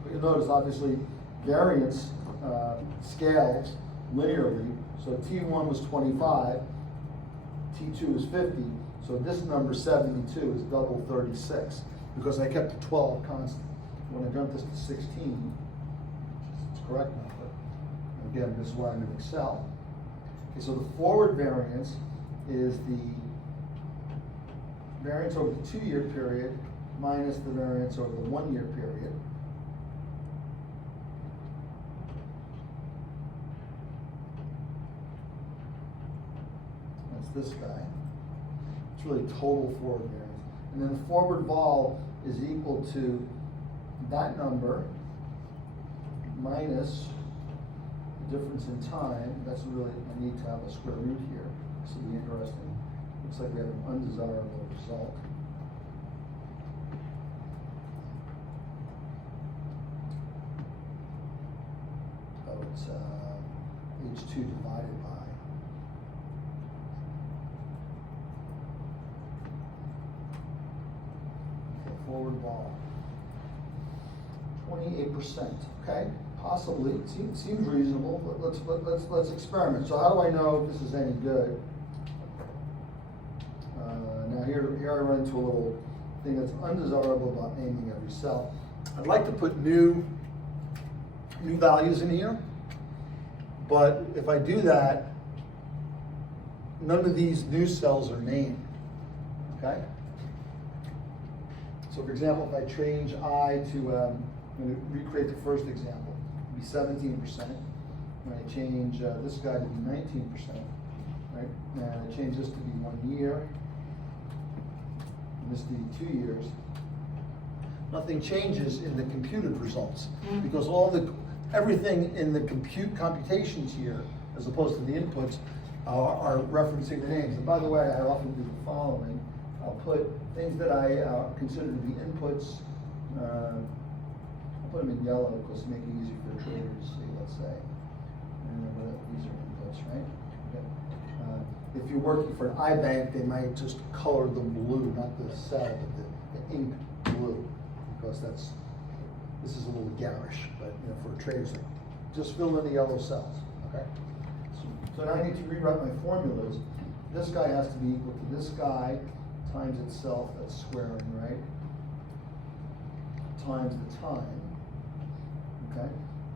But you'll notice, obviously, variance scales linearly. So T1 was 25, T2 is 50, so this number 72 is double 36, because I kept the 12 constant. When I jumped this to 16, it's the correct number. And again, this is why I'm in Excel. Okay, so the forward variance is the variance over the 2-year period minus the variance over the 1-year period. That's this guy. It's really total forward variance. And then the forward vol is equal to that number minus the difference in time. That's really, I need to have a square root here. This will be interesting. Looks like we have an undesirable result. Oh, it's H2 divided by. Okay, forward ball. 28%, okay? Possibly, it seems reasonable, but let's experiment. So how do I know if this is any good? Now here I run into a little thing that's undesirable about naming every cell. I'd like to put new values in here, but if I do that, none of these new cells are named, okay? So for example, if I change I to, I'm going to recreate the first example, it'd be 17%. When I change this guy to be 19%, right? And I change this to be 1 year, and this to be 2 years. Nothing changes in the computed results because everything in the computations here, as opposed to the inputs, are referencing the names. And by the way, I often do the following. I'll put things that I consider to be inputs. I'll put them in yellow because to make it easy for a trader to see, let's say. And these are inputs, right? Okay. If you're working for an iBank, they might just color them blue, not the cell, but the ink blue, because this is a little garish, but you know, for a trader, just fill in the yellow cells, okay? So now I need to rewrite my formulas. This guy has to be equal to this guy times itself, that's squaring, right? Times the time, okay?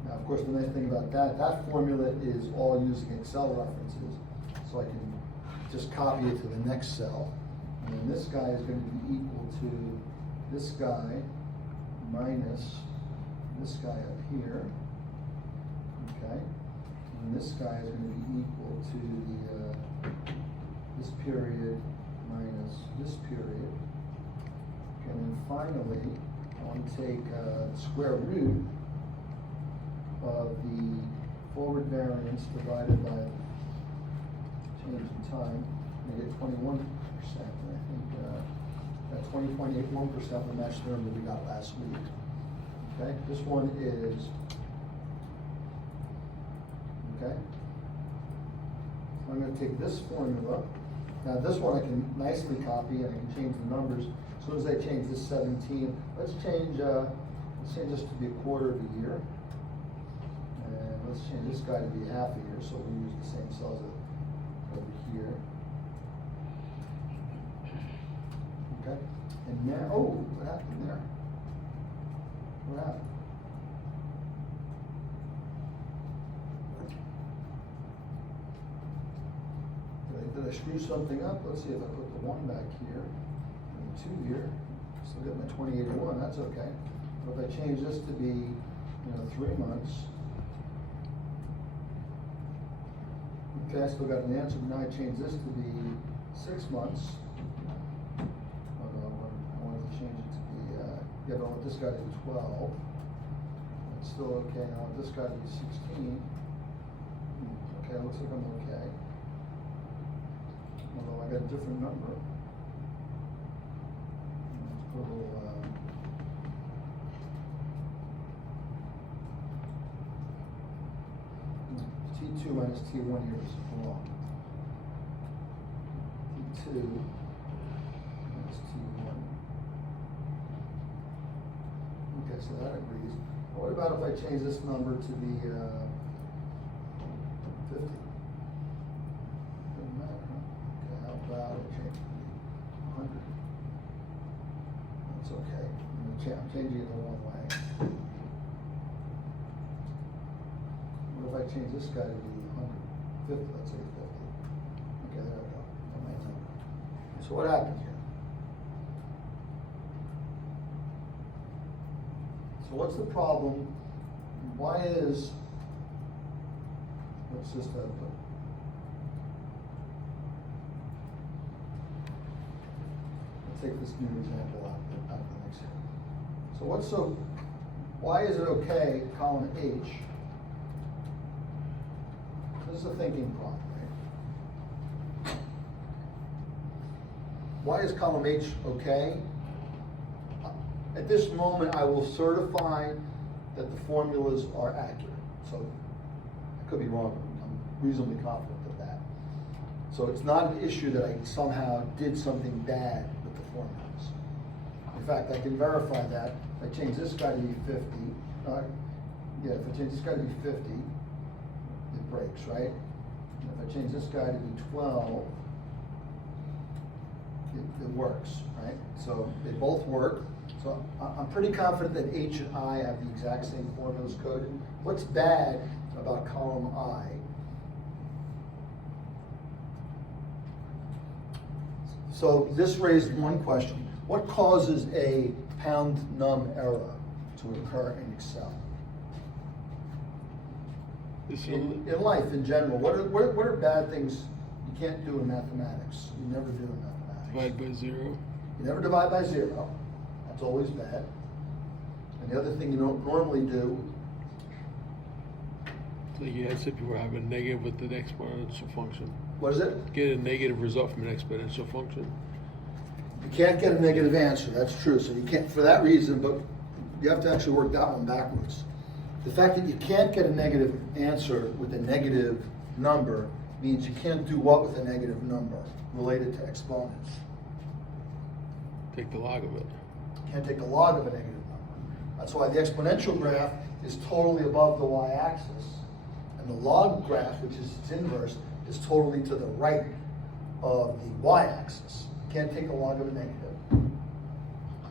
Now, of course, the nice thing about that formula is all using Excel references, so I can just copy it to the next cell. And then this guy is going to be equal to this guy minus this guy up here, okay? And this guy is going to be equal to the this period minus this period. Okay, and then finally, I want to take the square root of the forward variance divided by the change in time, and I get 21%. And I think that 20.81% will match the number we got last week. Okay, this one is, okay. I'm going to take this formula. Now this one I can nicely copy and I can change the numbers. As soon as I change this 17, let's change this to be a quarter of a year. And let's change this guy to be half a year, so we use the same cells over here. Okay, and now, oh, what happened there? What happened? Did I screw something up? Let's see if I put the 1 back here, and the 2 here. Still get my 2081, that's okay. But if I change this to be, 3 months. Okay, I still got an answer, but now I change this to be 6 months. Oh no, I wanted to change it to be, yeah, but I want this guy to be 12. It's still okay, I want this guy to be 16. Okay, looks like I'm okay. Although I got a different number. Let's put a little, T2 minus T1 here is wrong. T2 minus T1. Okay, so that agrees. What about if I change this number to be 50? I'm changing it the wrong way. What if I change this guy to be 150, let's say 50? Okay, there we go. That might help. So what happened here? So what's the problem? Why is, what's this output? Let's take this new example out of the mix here. So why is it okay, column H? This is a thinking problem, right? Why is column H okay? At this moment, I will certify that the formulas are accurate. So I could be wrong, I'm reasonably confident of that. So it's not an issue that I somehow did something bad with the formulas. In fact, I can verify that. If I change this guy to be 50, if I change this guy to be 50, it breaks, right? And if I change this guy to be 12, it works, right? So they both work. So I'm pretty confident that H and I have the exact same formulas coded. What's bad about column I? So this raised one question. What causes a pound num error to occur in Excel? This In one, life, in general, what are bad things you can't do in mathematics? You never do in mathematics. divide by 0. You never divide by 0. That's always bad. And the other thing you don't normally do, Like you had said before, have a negative with an exponential function. what is it? Get a negative result from an exponential function. You can't get a negative answer, that's true. So you can't, for that reason, but you have to actually work that one backwards. The fact that you can't get a negative answer with a negative number means you can't do what with a negative number related to exponents? Take the log of it. You can't take the log of a negative number. That's why the exponential graph is totally above the y-axis. And the log graph, which is its inverse, is totally to the right of the y-axis. You can't take the log of a negative.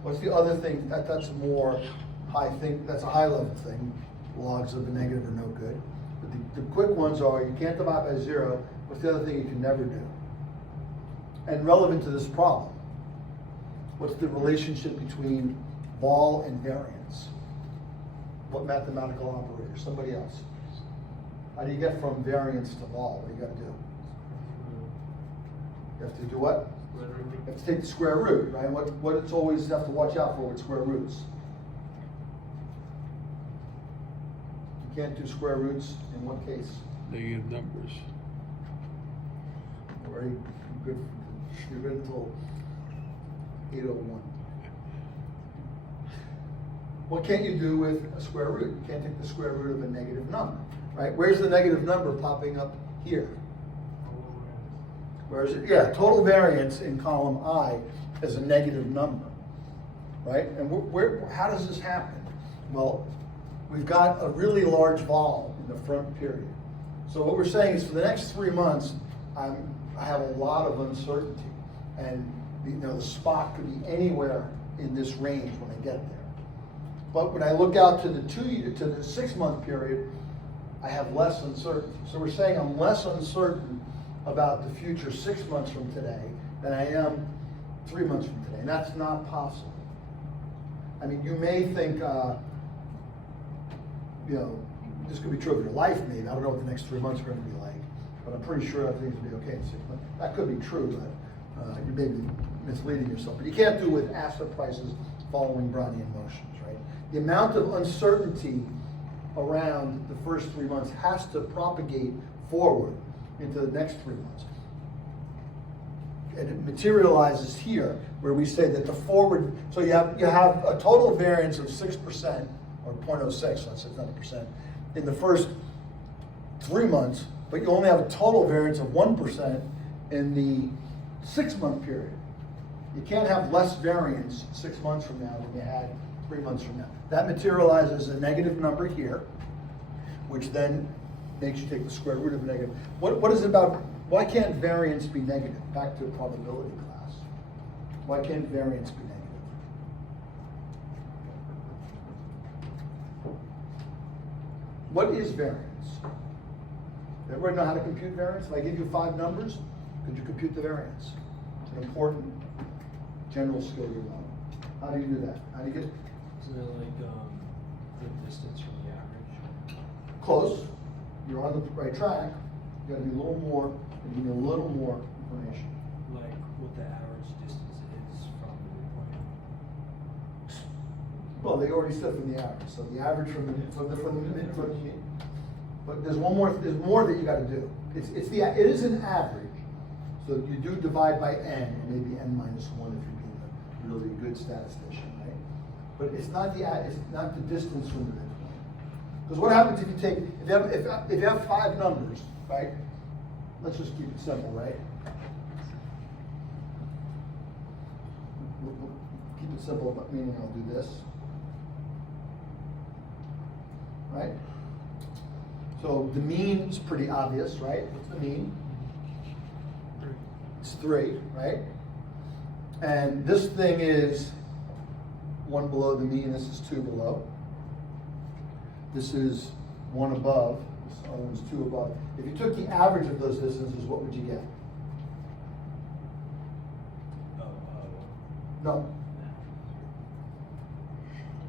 What's the other thing? That's a more high thing, that's a high level thing. Logs of a negative are no good. But the quick ones are, you can't divide by 0. What's the other thing you can never do? And relevant to this problem, what's the relationship between vol and variance? What mathematical operator? Somebody else. How do you get from variance to vol? What do you got to do? You have to do what? You have to take the square root, right? What it's always have to watch out for with square roots. You can't do square roots in what case? Negative numbers. Very good. You're good until 8:01. What can't you do with a square root? You can't take the square root of a negative number, right? Where's the negative number popping up here? Where is it? Yeah, total variance in column I is a negative number, right? And how does this happen? Well, we've got a really large vol in the front period. So what we're saying is for the next 3 months, I have a lot of uncertainty. And the spot could be anywhere in this range when I get there. But when I look out to the 6 month period, I have less uncertainty. So we're saying I'm less uncertain about the future 6 months from today than I am 3 months from today. And that's not possible. I mean, you may think, this could be true of your life maybe. I don't know what the next 3 months are going to be like, but I'm pretty sure everything's going to be okay in 6 months. That could be true, but you may be misleading yourself. But you can't do it with asset prices following Brownian motions, right? The amount of uncertainty around the first 3 months has to propagate forward into the next 3 months. And it materializes here, where we say that the forward, so you have a total variance of 6%, or 0.06, let's say it's not a percent, in the first 3 months, but you only have a total variance of 1% in the 6 month period. You can't have less variance 6 months from now than you had 3 months from now. That materializes a negative number here, which then makes you take the square root of a negative. What is it about, why can't variance be negative? Back to probability class. Why can't variance be negative? What is variance? Everybody know how to compute variance? If I give you 5 numbers, could you compute the variance? It's an important general skill you know. How do you do that? How do you get Isn't it like, the distance from the average? close? You're on the right track. You gotta be a little more, and give me a little more information. Like, what the average distance is from the midpoint? Well, they already said from the average, so the average from the mid, but there's more that you gotta do. It is an average, so you do divide by n, or maybe n minus 1 if you're being a really good statistician, right? But it's not the distance from the midpoint. Because what happens if you take, if you have 5 numbers, right? Let's just keep it simple, right? We'll keep it simple, but meaning I'll do this. Right? So the mean is pretty obvious, right? What's the mean? It's 3, right? And this thing is 1 below the mean, this is 2 below. This is 1 above, this other one's 2 above. If you took the average of those distances, what would you get? No.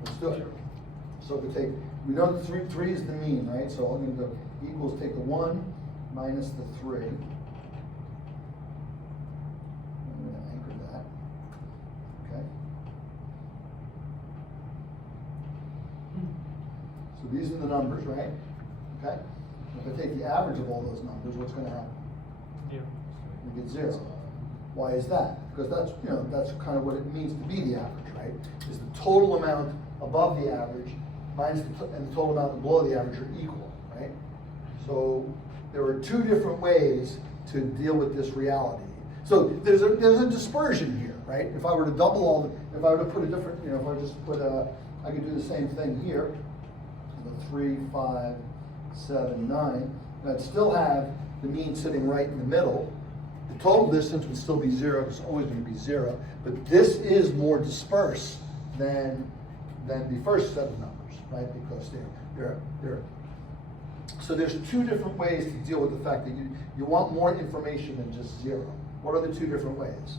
Let's do it. So we know that 3 is the mean, right? So all I'm going to do equals take the 1 minus the 3. I'm going to anchor that. Okay. So these are the numbers, right? Okay. If I take the average of all those numbers, what's going to happen? Yeah. We get 0. Why is that? Because that's kind of what it means to be the average, right? Is the total amount above the average minus and the total amount below the average are equal, right? So there are 2 different ways to deal with this reality. So there's a dispersion here, right? If I were to double if I were to put a different, if I just put I could do the same thing here. The 3, 5, 7, 9. And I'd still have the mean sitting right in the middle. The total distance would still be 0, it's always going to be 0, but this is more dispersed than the first set of numbers, right? Because they're so there's 2 different ways to deal with the fact that you want more information than just 0. What are the 2 different ways?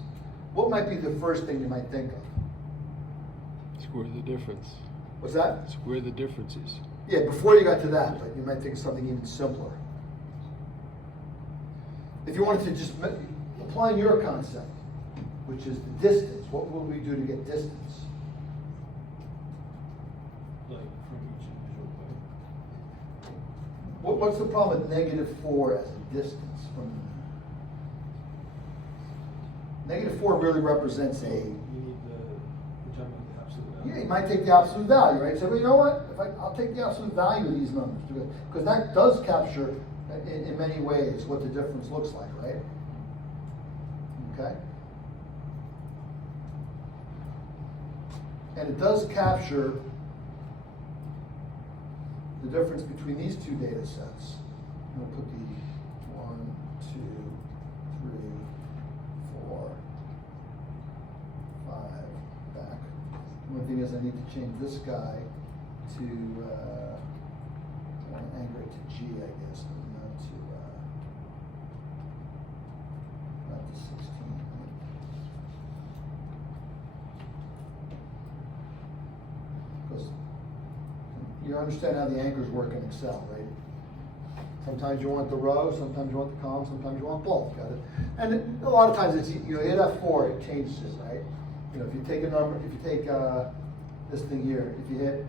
What might be the first thing you might think of? Square the difference. What's that? Square the differences. Yeah, before you got to that, but you might think of something even simpler. If you wanted to just apply your concept, which is the distance, what will we do to get distance? Like, from each individual point? What's the problem with -4 as a distance from -4 really represents You need the jump in the absolute value. yeah, you might take the absolute value, right? So, well, you know what? I'll take the absolute value of these numbers because that does capture in many ways what the difference looks like, right? Okay. And it does capture the difference between these 2 data sets. I'm going to put the 1, 2, 3, 4, 5 back. The only thing is I need to change this guy to, I want to anchor it to G, I guess, but not to 16. Because you understand how the anchors work in Excel, right? Sometimes you want the row, sometimes you want the column, sometimes you want both, got it? And a lot of times it's, hit F4, it changes it, right? If you take a number, if you take this thing here, if you hit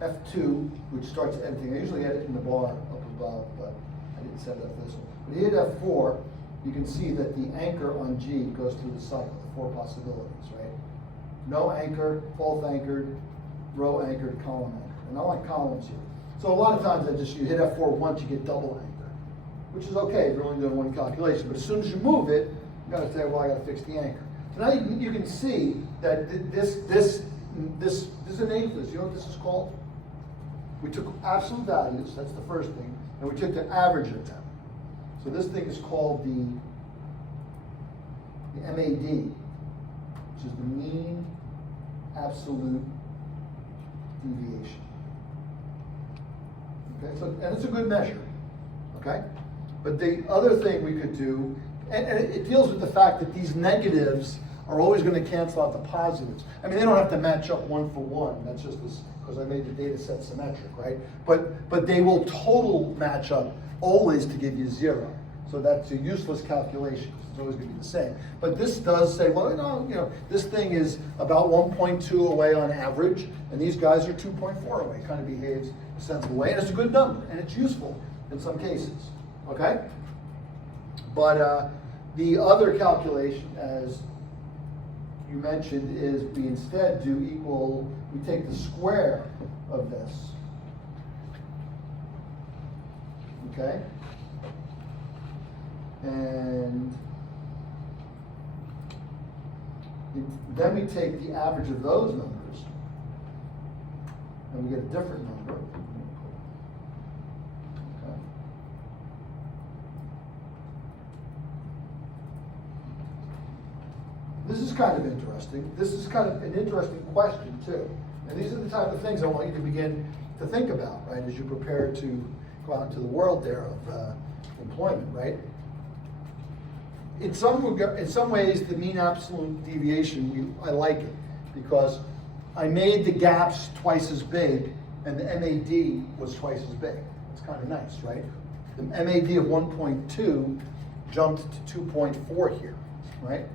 F2, which starts editing, I usually edit in the bar up above, but I didn't set it up this one. But you hit F4, you can see that the anchor on G goes through the cycle, the 4 possibilities, right? No anchor, both anchored, row anchored, column anchored. And I like columns here. So a lot of times you hit F4 once, you get double anchor, which is okay if you're only doing 1 calculation. But as soon as you move it, you got to say, well, I got to fix the anchor. So now you can see that this is an anchor. You know what this is called? We took absolute values, that's the first thing, and we took the average of them. So this thing is called the MAD, which is the mean absolute deviation. Okay, so, and it's a good measure, okay? But the other thing we could do, and it deals with the fact that these negatives are always gonna cancel out the positives. I mean, they don't have to match up one for one, that's just this, because I made the data set symmetric, right? But they will total match up always to give you 0. So that's a useless calculation, 'cause it's always gonna be the same. But this does say, well, this thing is about 1.2 away on average, and these guys are 2.4 away. Kind of behaves a sensible way, and it's a good number, and it's useful in some cases, okay? But the other calculation, as you mentioned, is we instead do equal, we take the square of this, okay? And then we take the average of those numbers, and we get a different number. Okay. This is kind of interesting. This is kind of an interesting question too. And these are the type of things I want you to begin to think about, right, as you prepare to go out into the world there of employment, right? In some ways, the mean absolute deviation, I like it, because I made the gaps twice as big, and the MAD was twice as big. It's kind of nice, right? The MAD of 1.2 jumped to 2.4 here, right?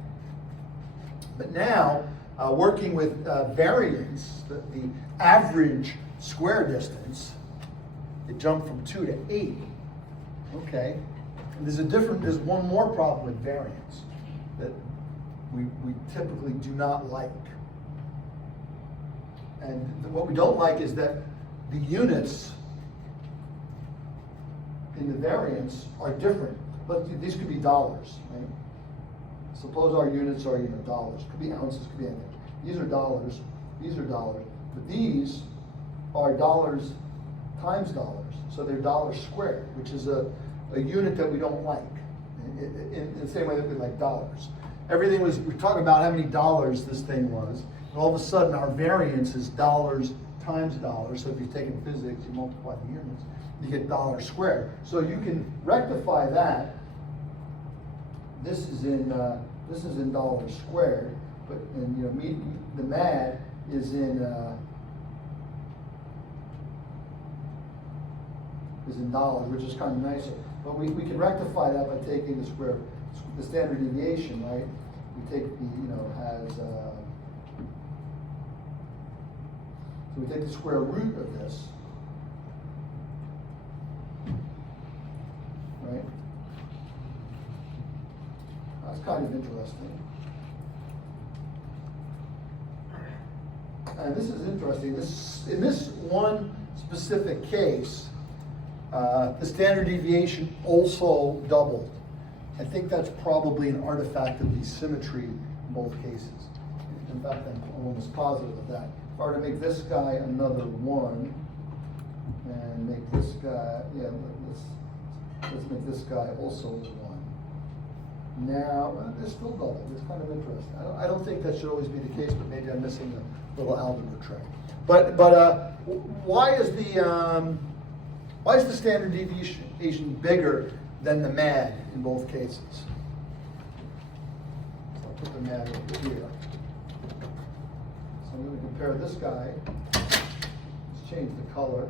But now, working with variance, the average square distance, it jumped from 2 to 8, okay? And there's one more problem with variance that we typically do not like. And what we don't like is that the units in the variance are different. But these could be dollars, right? Suppose our units are, dollars. Could be ounces, could be anything. These are dollars, but these are dollars times dollars. So they're dollars squared, which is a unit that we don't like, in the same way that we like dollars. We're talking about how many dollars this thing was, and all of a sudden our variance is dollars times dollars. So if you've taken physics, you multiply the units, you get dollars squared. So you can rectify that. This is in dollars squared, but the MAD is in dollars, which is kind of nicer. But we can rectify that by taking the standard deviation, right? We take so we take the square root of this, right? That's kind of interesting. And this is interesting. In this one specific case, the standard deviation also doubled. I think that's probably an artifact of the symmetry in both cases. In fact, I'm almost positive of that. If I were to make this guy another 1, and make this guy, let's make this guy also 1. Now, they're still double. It's kind of interesting. I don't think that should always be the case, but maybe I'm missing a little algebra trick. But why is the standard deviation bigger than the MAD in both cases? So I'll put the MAD over here. So I'm going to compare this guy. Let's change the color.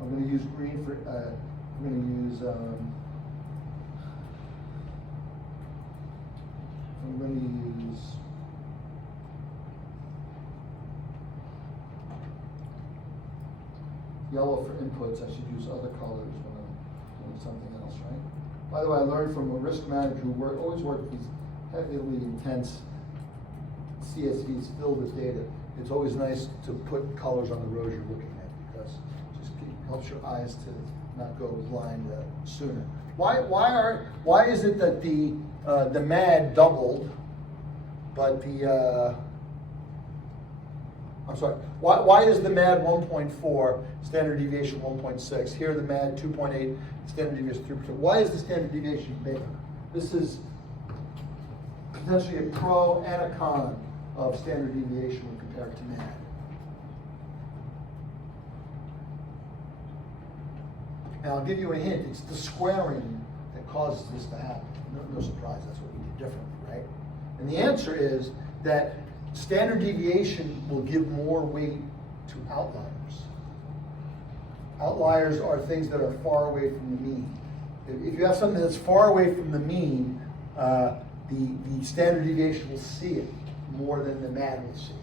I'm going to use green for. I'm going to use. I'm going to use. Yellow for inputs. I should use other colors when I'm doing something else, right? By the way, I learned from a risk manager who always worked with these heavily intense CSVs filled with data. It's always nice to put colors on the rows you're looking at, because it just helps your eyes to not go blind sooner. Why is it that the MAD doubled, but the I'm sorry. Why is the MAD 1.4, standard deviation 1.6? Here the MAD 2.8, standard deviation 3%. Why is the standard deviation bigger? This is potentially a pro and a con of standard deviation when compared to MAD. And I'll give you a hint, it's the squaring that causes this to happen. No surprise, that's what we did differently, right? And the answer is that standard deviation will give more weight to outliers. Outliers are things that are far away from the mean. If you have something that's far away from the mean, the standard deviation will see it more than the MAD will see it.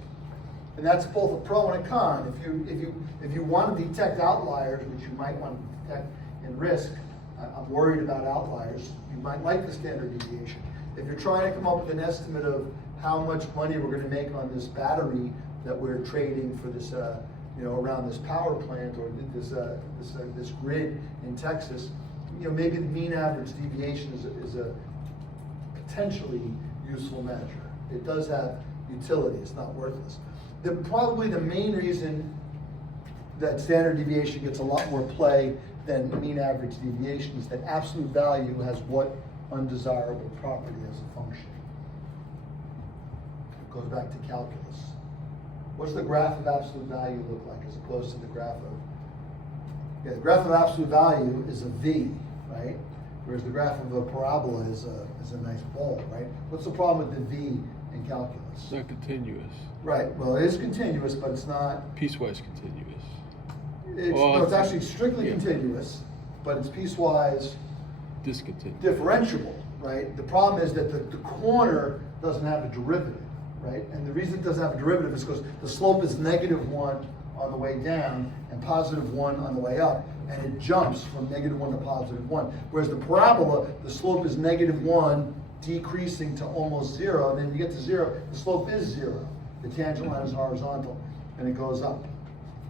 And that's both a pro and a con. If you want to detect outliers, which you might want to detect in risk, I'm worried about outliers. You might like the standard deviation. If you're trying to come up with an estimate of how much money we're going to make on this battery that we're trading for this, around this power plant or this grid in Texas, maybe the mean average deviation is a potentially useful measure. It does have utility. It's not worthless. Probably the main reason that standard deviation gets a lot more play than mean average deviation is that absolute value has what undesirable property as a function? It goes back to calculus. What's the graph of absolute value look like as opposed to the graph of, the graph of absolute value is a V, right? Whereas the graph of a parabola is a nice ball, right? What's the problem with the V in calculus? It's not continuous. Right, well, it is continuous, but it's not, Piecewise continuous. it's actually strictly yeah. continuous, but it's piecewise Discontinuous. differentiable, right? The problem is that the corner doesn't have a derivative, right? And the reason it doesn't have a derivative is because the slope is -1 on the way down and +1 on the way up, and it jumps from -1 to +1. Whereas the parabola, the slope is -1 decreasing to almost 0, and then you get to 0, the slope is 0. The tangent line is horizontal, and it goes up.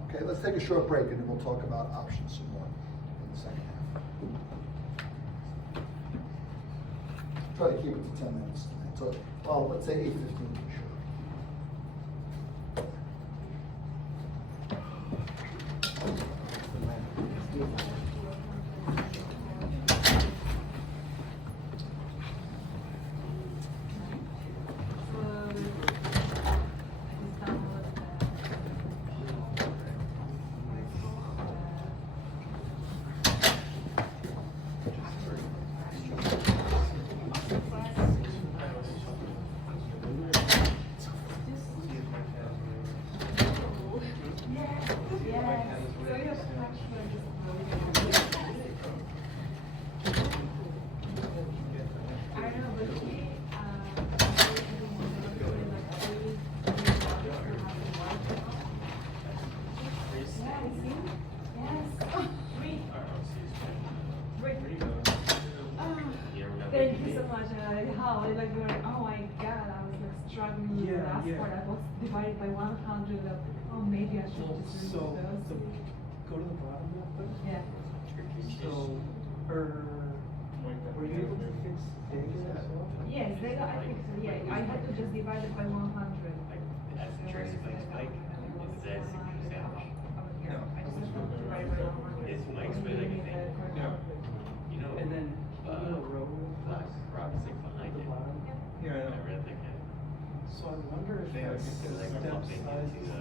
Okay, let's take a short break, and then we'll talk about options some more in the second half. Try to keep it to 10 minutes tonight. So, well, let's say 8:15 to be sure. Thank you so much. How I like going, oh my god, I was like struggling with the last part. I was divided by 100. Oh, maybe I should just So, read those. go to the bottom real quick. Yeah. So, were you able to fix data as well? Yes, they got, I think so. Yeah, I had to just divide it by 100. As Tracy Mike's bike, is that a secret sandwich? No. I just have to divide it by 100. Is Mike's bike like a thing? No. You know, And then, row Black Rock six behind at the it. bottom. I read that kind So I wonder if They like, have if the like step something size to is the-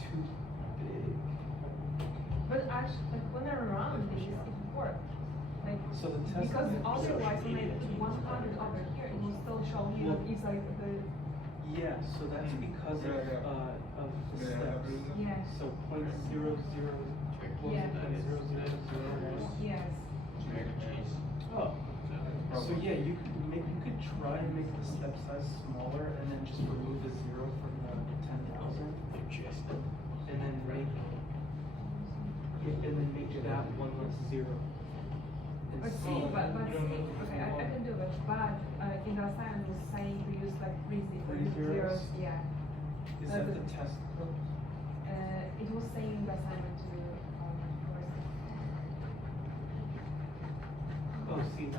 too big. But actually, like when I run these, it worked. Like, So the test. because bed- otherwise when I put 100 over here, it will still show me that it's like the, Yeah, so that's because of the steps. yes, So 0.00, Yeah. 0.0001. yes. Oh. So yeah, you could try and make the step size smaller and then just remove the 0 from the 10,000. And then make that one less 0. And But see, okay, I can do it, but in the assignment was saying to use like three Three zeros? zeros, yeah. Is that the test code? It was saying in the assignment to, Oh, see, the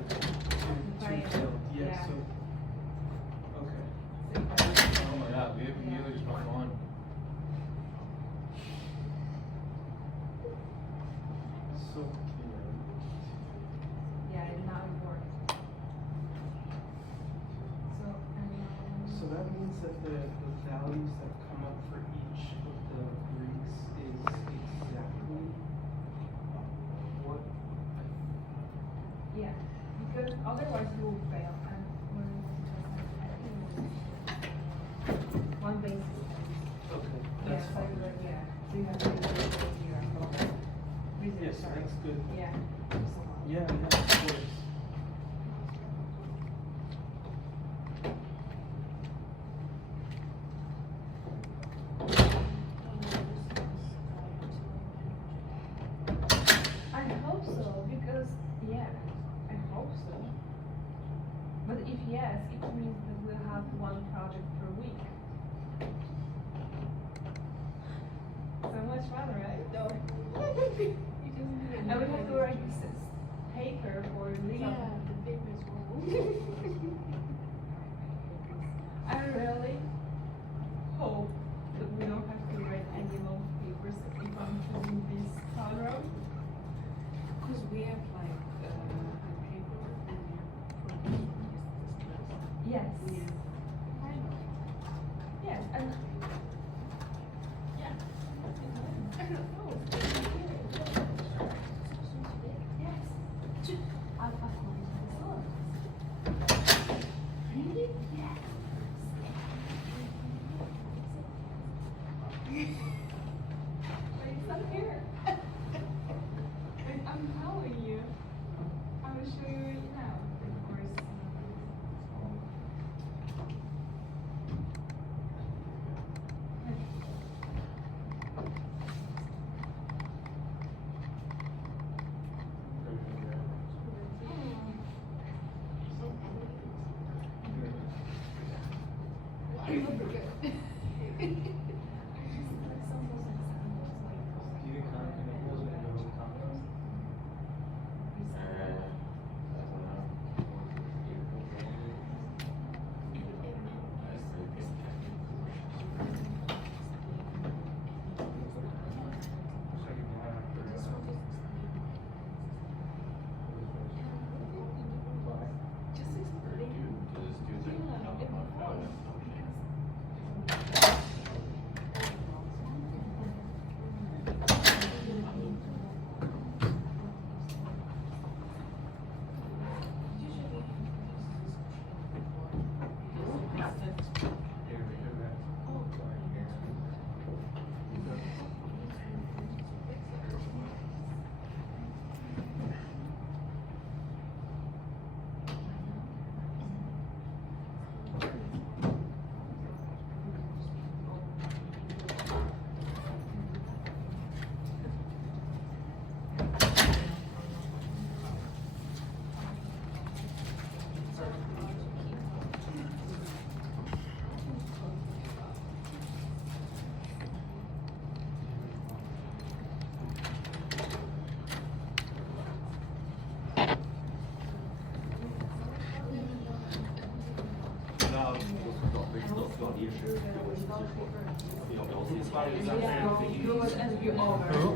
Right. two field, yeah, Yeah. so, okay. Oh my god, we haven't used my one. So, yeah, it now it worked. so that means that the values that come up for each of the Greeks is exactly good. Yeah. Yeah, yeah, of course. I hope so, because, yeah, I hope so. But if yes, it means that we'll have one project per week. So much fun, right? No. And we have to write this paper for legal. Yeah, the paper's wrong. I really hope that we don't have to write any long papers if I'm doing this program. Because we have like a paper and professional Yes. Yeah. I know. Yes, and Yeah. I don't know. Yes. I'll pass on to the syllabus. Really? Yes. But it's not here. I'm telling you. I will show you right now, of course. Do you count chemicals when you go compost?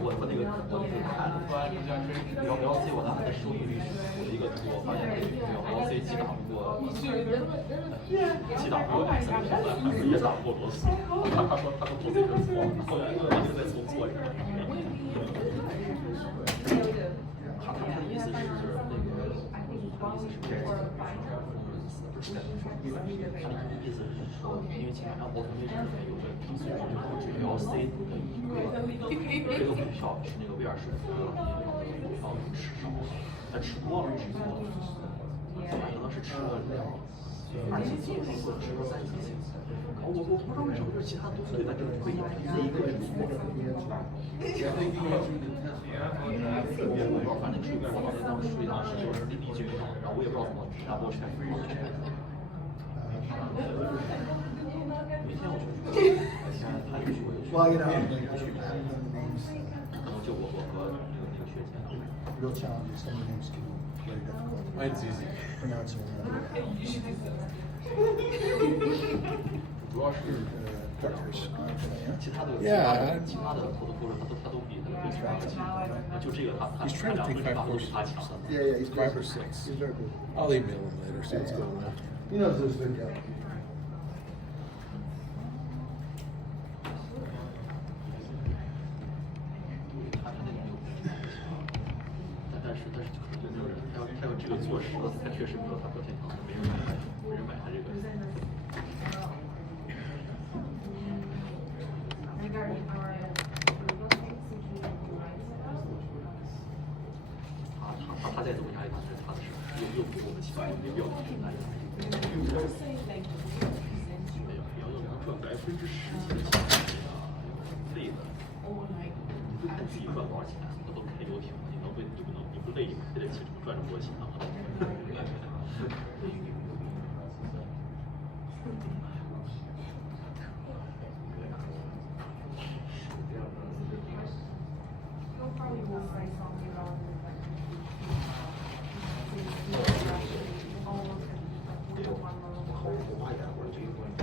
我那个看出来LC 我拿它的收益率，我的一个图，我发现LC 既打不过，既打不过X的评分，也打不过罗素。他说他的做这个错，后来我就在重做一个。他的意思是那个，他的意思是这样。不是，他的意思是说，因为基本上保存位置里面有个低速，就导致LC 的一个股票是那个威尔士服的那个股票吃少，他吃多了，吃多了，反映的是吃了2几次，或者吃了3几次。我不知道为什么，就是其他都对，但这个亏这一个人错。反正这个我好像当时当时就是理解，然后我也不知道怎么然后全部全。每天我去，他就去，我就去。 Well, you know, the names, 然后就我和那个学姐。 real challenges, some of the names can be very difficult. Mine's easy. Pronounce or remember. 主要是其他的其他的投的或者他都比他的对手要强，就这个他 He's trying to take 5 courses. 他强。 Yeah, yeah, he's 5 or good. 6. He's very good. I'll email him later, see what's going on. He knows this good guy. 但是可能就没有人，他有这个做实，他确实没有他昨天讲的，没人买他这个。 Regarding our approval things, which we have to write about. say like the way you present your 要用赚10%的钱累的， or like 你不看自己赚多少钱，那都开游艇，你不累，你赔得起这么赚这么多钱吗？He'll probably will say something about it, like, almost one level. 后花园或者这个关系，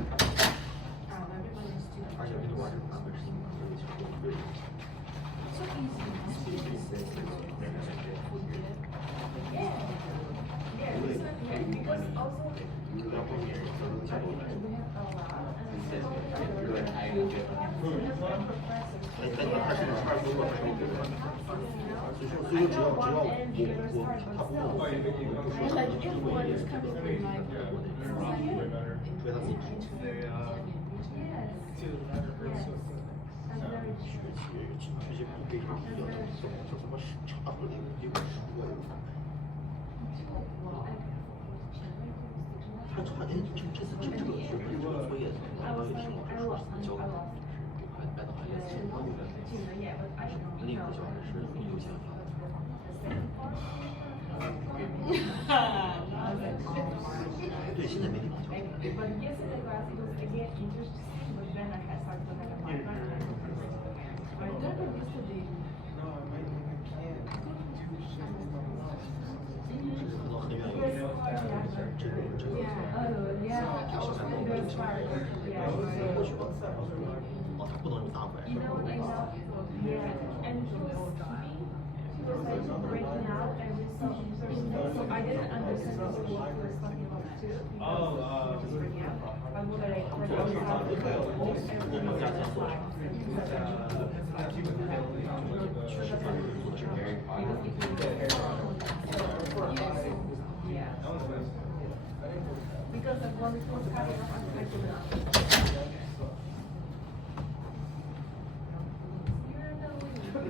Everybody's too. 而且这个玩意儿版本是一个对。 so easy. Yeah, because also, we have a lot, and it's 他是12分钟还是6分钟？所以说只要他不And like everyone is coming from like除非他自己知道。 这些比为什么比较叫什么茶和那个一个书啊？他差点这次这个作业，我也听老师说是教的，还白导还也是另一个教的是优先发。对，现在没地方教。 But yesterday class it was again interesting, but then I had started to have a mic on and I don't I done it yesterday. No, I can't do shit with my mouth. 可能很远有 Yes, 这个 yeah. Oh, yeah. I was really very smart. Yeah. 过去吧。哦，他不能用大拐。 You know, yeah, and he was like breaking out every song, so I didn't understand what he was talking about too. Oh, Just breaking out. But what I heard outside, everything was just like, yeah. Because of one was coming up, I couldn't. You're the winner.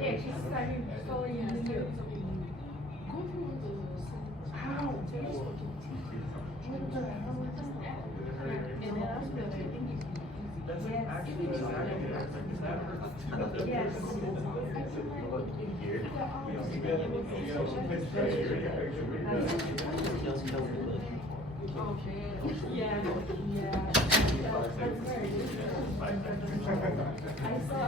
Yeah, she's starting slowly in the new. Go through the how and then after that, I think That's Yes. actually exactly that. Yes. Yeah, yeah. That's very good. I saw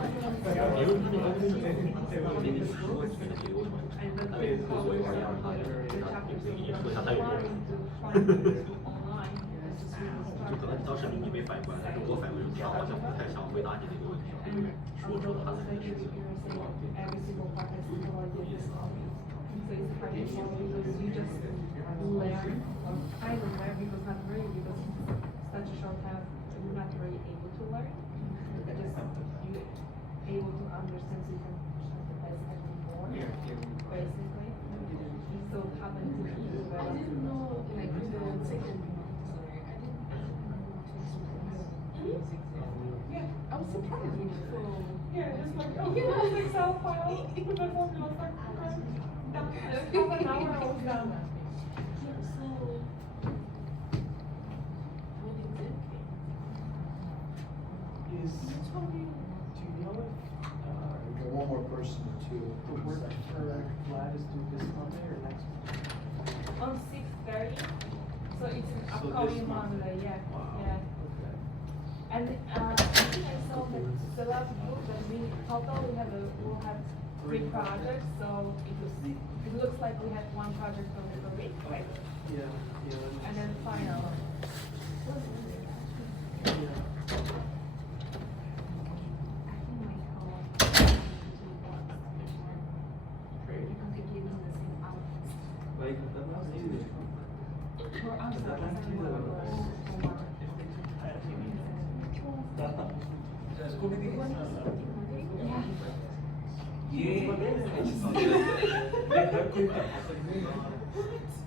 online. 就可能当时你没反应过来，但是我反应过来，他好像不太想回答你这个问题，说他自己的事情。 Every single part has to go like this. So it's hard to follow because you just learn. I don't learn because not really because such a short time you're not really able to learn. Just you able to understand so you can sympathize even more. Basically. So it happened to me. I didn't know like the second sorry, I didn't know. Yeah, I was surprised when you saw. Yeah, just like, oh, yeah, it's Excel file. Put that on, I was like, okay. Half an hour I was done. Yeah, so when exam came, Is, you told me do you know if, We got one more person to. the work for Vlad is due this Monday or next Monday? On 6:30, so it's an So upcoming this month? Monday, yeah, Wow. yeah. Okay. And I think I saw that the last group that we, total we'll have 3 projects, so it looks like we have 1 project from the week, right? Yeah, yeah. And then final. Yeah. I think my call. Because they gave me the same outfits. Like, that was easy. Or I'm sorry, Yeah.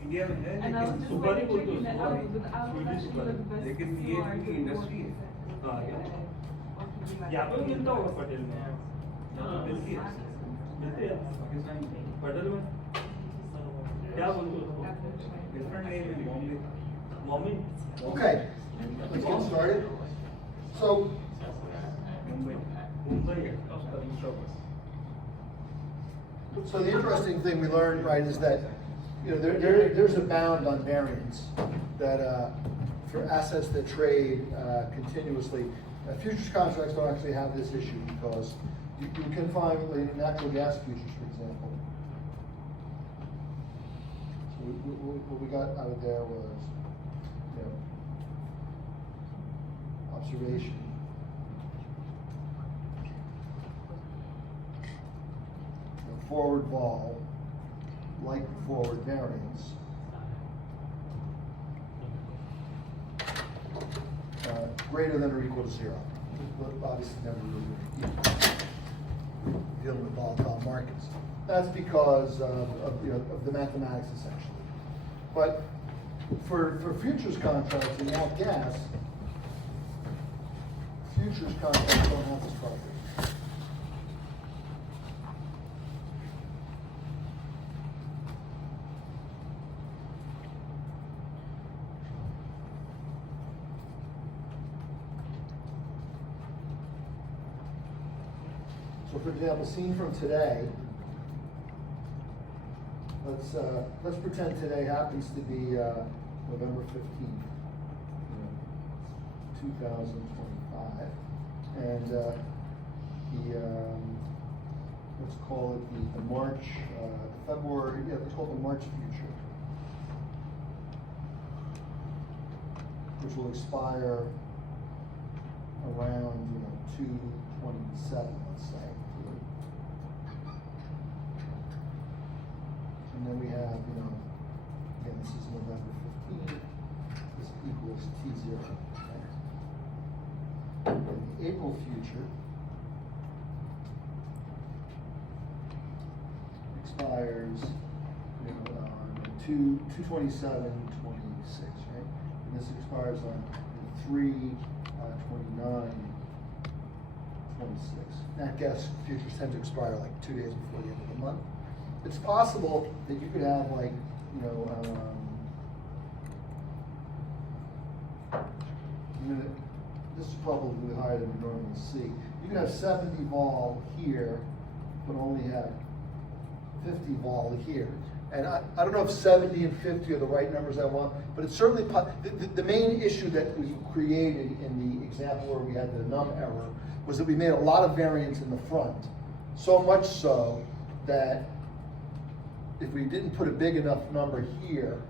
India में है And I was just सुपारी like बोलते checking that out, but I was Swedish actually सुपारी the best लेकिन ये smart भी industry है हाँ यहाँ पे मिलता होगा पटेल में यहाँ पे मिलती है मिलते हैं पटेल में क्या बोलते हो उसको डिफरेंट नेम है mommy mommy Okay, let's get started. So, Mumbai Mumbai है उसका दूसरा बस so the interesting thing we learned, right, is that, you know, there's a bound on variance that, for assets that trade, continuously. Futures contracts don't actually have this issue because you can find like, natural gas futures, for example. So what we got out of there was, you know, observation. The forward vol, like forward variance. Greater than or equal to zero. Obviously never really dealing with volatile markets. That's because of the mathematics essentially. But for futures contracts in nat gas, futures contracts don't have this property. So for example, seen from today, let's pretend today happens to be November 15th, 2025. And let's call it the March, February, yeah, let's call it the March future, which will expire around, 2/27, let's say. And then we have, again, this is November 15th, this equals T0. Okay? And the April future expires, on 2/27/26, right? And this expires on 3/29/26. Nat gas futures tend to expire like 2 days before the end of the month. It's possible that you could have like, this is probably higher than we normally see. You could have 70 vol here, but only have 50 vol here. And I don't know if 70 and 50 are the right numbers I want, but it's certainly, the main issue that we created in the example where we had the num error was that we made a lot of variance in the front. So much so that if we didn't put a big enough number here,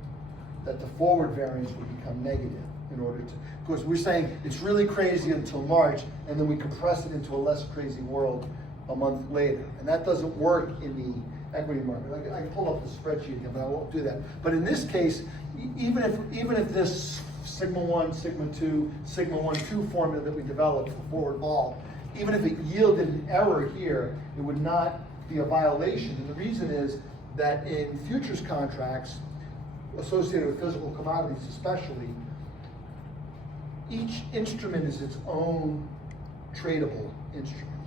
that the forward variance would become negative in order to, because we're saying it's really crazy until March, and then we compress it into a less crazy world a month later. And that doesn't work in the equity market. I can pull up the spreadsheet again, but I won't do that. But in this case, even if this sigma 1, sigma 2, sigma 1, 2 formula that we developed for forward vol, even if it yielded an error here, it would not be a violation. And the reason is that in futures contracts associated with physical commodities especially, each instrument is its own tradable instrument.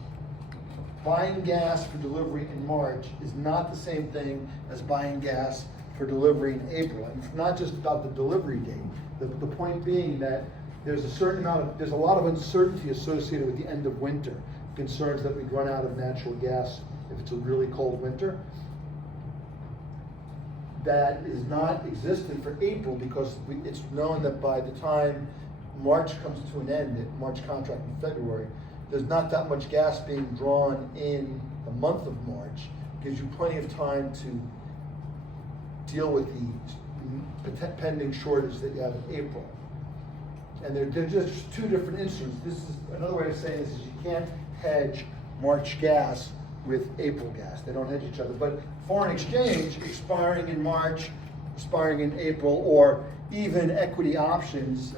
Buying gas for delivery in March is not the same thing as buying gas for delivery in April. And it's not just about the delivery date. The point being that there's a lot of uncertainty associated with the end of winter. Concerns that we'd run out of natural gas if it's a really cold winter. That is not existent for April because it's known that by the time March comes to an end, the March contract in February, there's not that much gas being drawn in the month of March. Gives you plenty of time to deal with the pending shortage that you have in April. And they're just two different instruments. This is another way of saying this is you can't hedge March gas with April gas. They don't hedge each other. But foreign exchange expiring in March, expiring in April, or even equity options,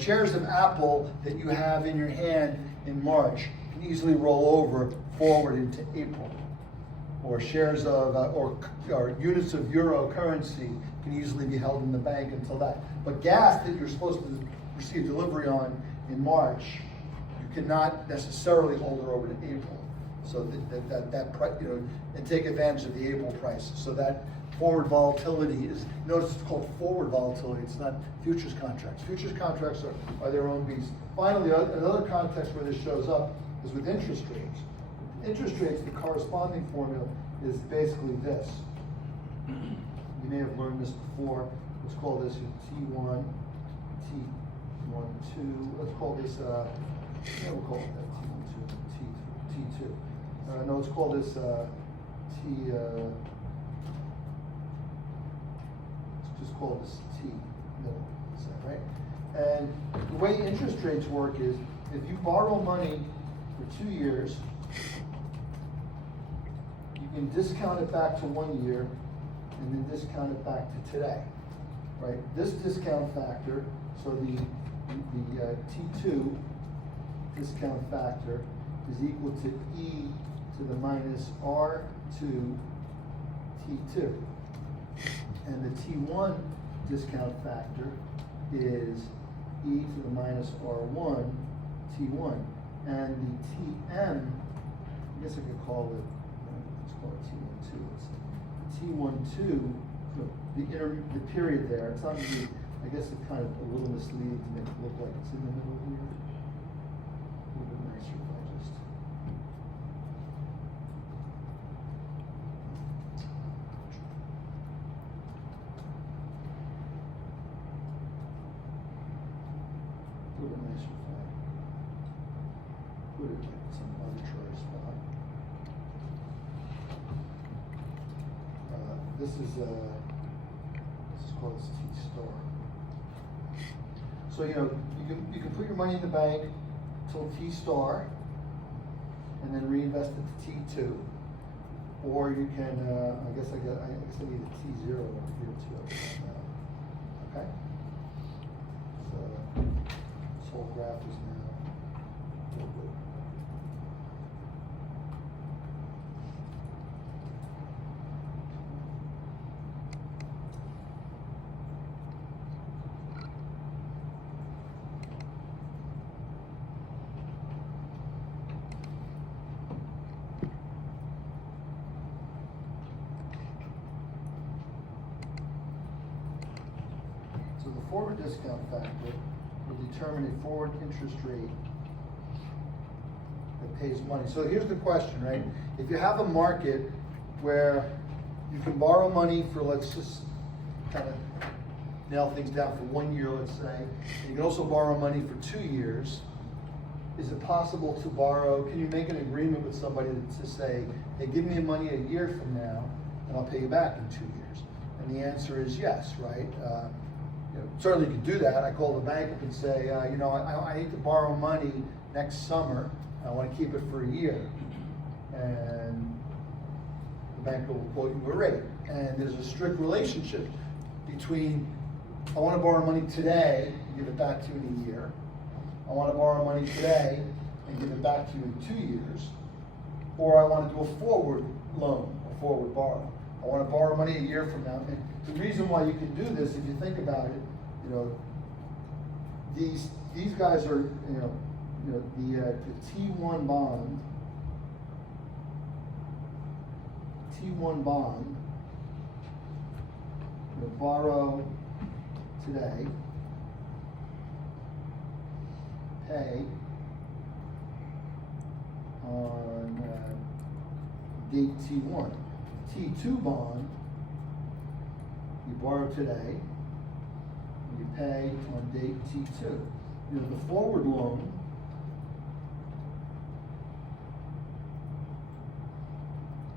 shares of Apple that you have in your hand in March can easily roll over forward into April. or shares of, or units of euro currency can easily be held in the bank until that. But gas that you're supposed to receive delivery on in March, you cannot necessarily hold it over to April. So and take advantage of the April price. So that forward volatility is, notice it's called forward volatility, it's not futures contracts. Futures contracts are their own beast. Finally, another context where this shows up is with interest rates. Interest rates, the corresponding formula is basically this. You may have learned this before. Let's call this T1, T1, 2. Let's call this, we'll call it that T1, 2, T2. No, let's call this let's just call this T, middle, right? And the way interest rates work is, if you borrow money for 2 years, you can discount it back to 1 year, and then discount it back to today, right? This discount factor, so the T2 discount factor is equal to E to the minus R2 T2. And the T1 discount factor is E to the minus R1 T1. And the TM, I guess I could call it, let's call it T12. It's T12, the period there, it's not really, I guess it's kind of a little misleading to make it look like it's in the middle here. A little bit nicer if I just. A little bit nicer if I put it like some arbitrary spot. This is called T star. So you can put your money in the bank till T star, and then reinvest it to T2, or you can I guess I need a T0 over here too. Okay. So this whole graph is now a little bit. So the forward discount factor will determine a forward interest rate that pays money. So here's the question, right? If you have a market where you can borrow money for, let's just kind of nail things down, for 1 year, let's say, and you can also borrow money for 2 years, is it possible to borrow, can you make an agreement with somebody to say, hey, give me money a year from now, and I'll pay you back in 2 years? And the answer is yes, right? Certainly you could do that. I call the bank up and say, I need to borrow money next summer. I want to keep it for a year. And the bank will quote you a rate. And there's a strict relationship between, I want to borrow money today and give it back to you in a year. I want to borrow money today and give it back to you in 2 years. Or I want to do a forward loan, a forward borrow. I want to borrow money a year from now. And the reason why you can do this, if you think about it, these guys are, the T1 bond, borrow today, pay on date T1. T2 bond, you borrow today, you pay on date T2. The forward loan,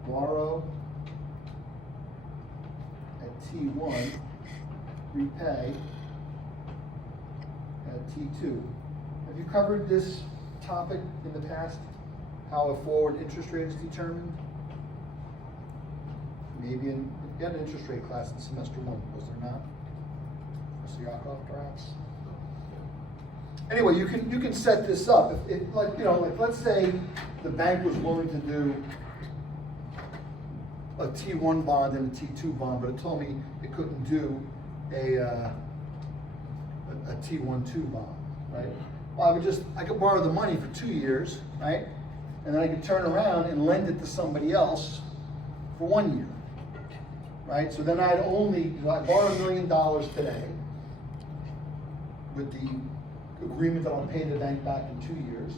borrow at T1, repay at T2. Have you covered this topic in the past? How a forward interest rate is determined? Maybe you had an interest rate class in semester 1, was there not? Mr. Yakov, perhaps? Anyway, you can set this up. If let's say the bank was willing to do a T1 bond and a T2 bond, but it told me it couldn't do a T1-2 bond, right? Well, I could borrow the money for 2 years, right? And then I could turn around and lend it to somebody else for 1 year, right? So then I'd only, I borrow $1 million today with the agreement that I'll pay the bank back in 2 years,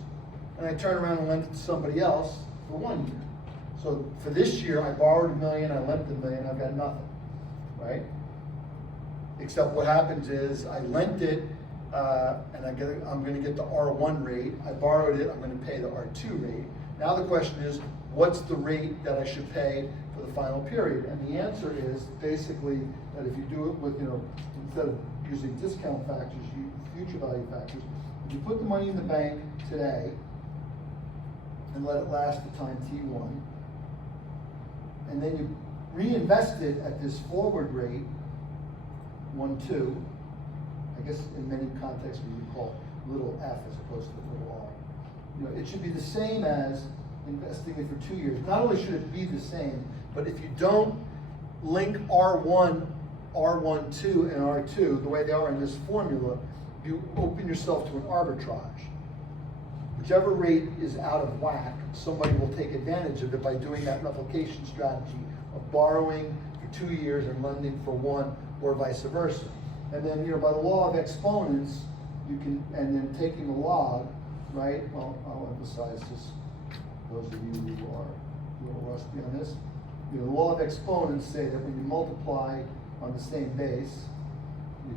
and I turn around and lend it to somebody else for 1 year. So for this year, I borrowed $1 million, I lent $1 million, I've got nothing, right? Except what happens is I lent it, and I'm gonna get the R1 rate. I borrowed it, I'm gonna pay the R2 rate. Now the question is, what's the rate that I should pay for the final period? And the answer is basically that if you do it with, instead of using discount factors, you use future value factors. If you put the money in the bank today and let it last the time T1, and then you reinvest it at this forward rate, 1.2, I guess in many contexts we would call little f as opposed to little r. It should be the same as investing it for 2 years. Not only should it be the same, but if you don't link R1, R12, and R2 the way they are in this formula, you open yourself to an arbitrage. Whichever rate is out of whack, somebody will take advantage of it by doing that replication strategy of borrowing for 2 years and lending for 1, or vice versa. And then, by the law of exponents, you can, and then taking the log, right? Well, I'll emphasize this, those of you who are a little rusty on this. The law of exponents say that when you multiply on the same base, you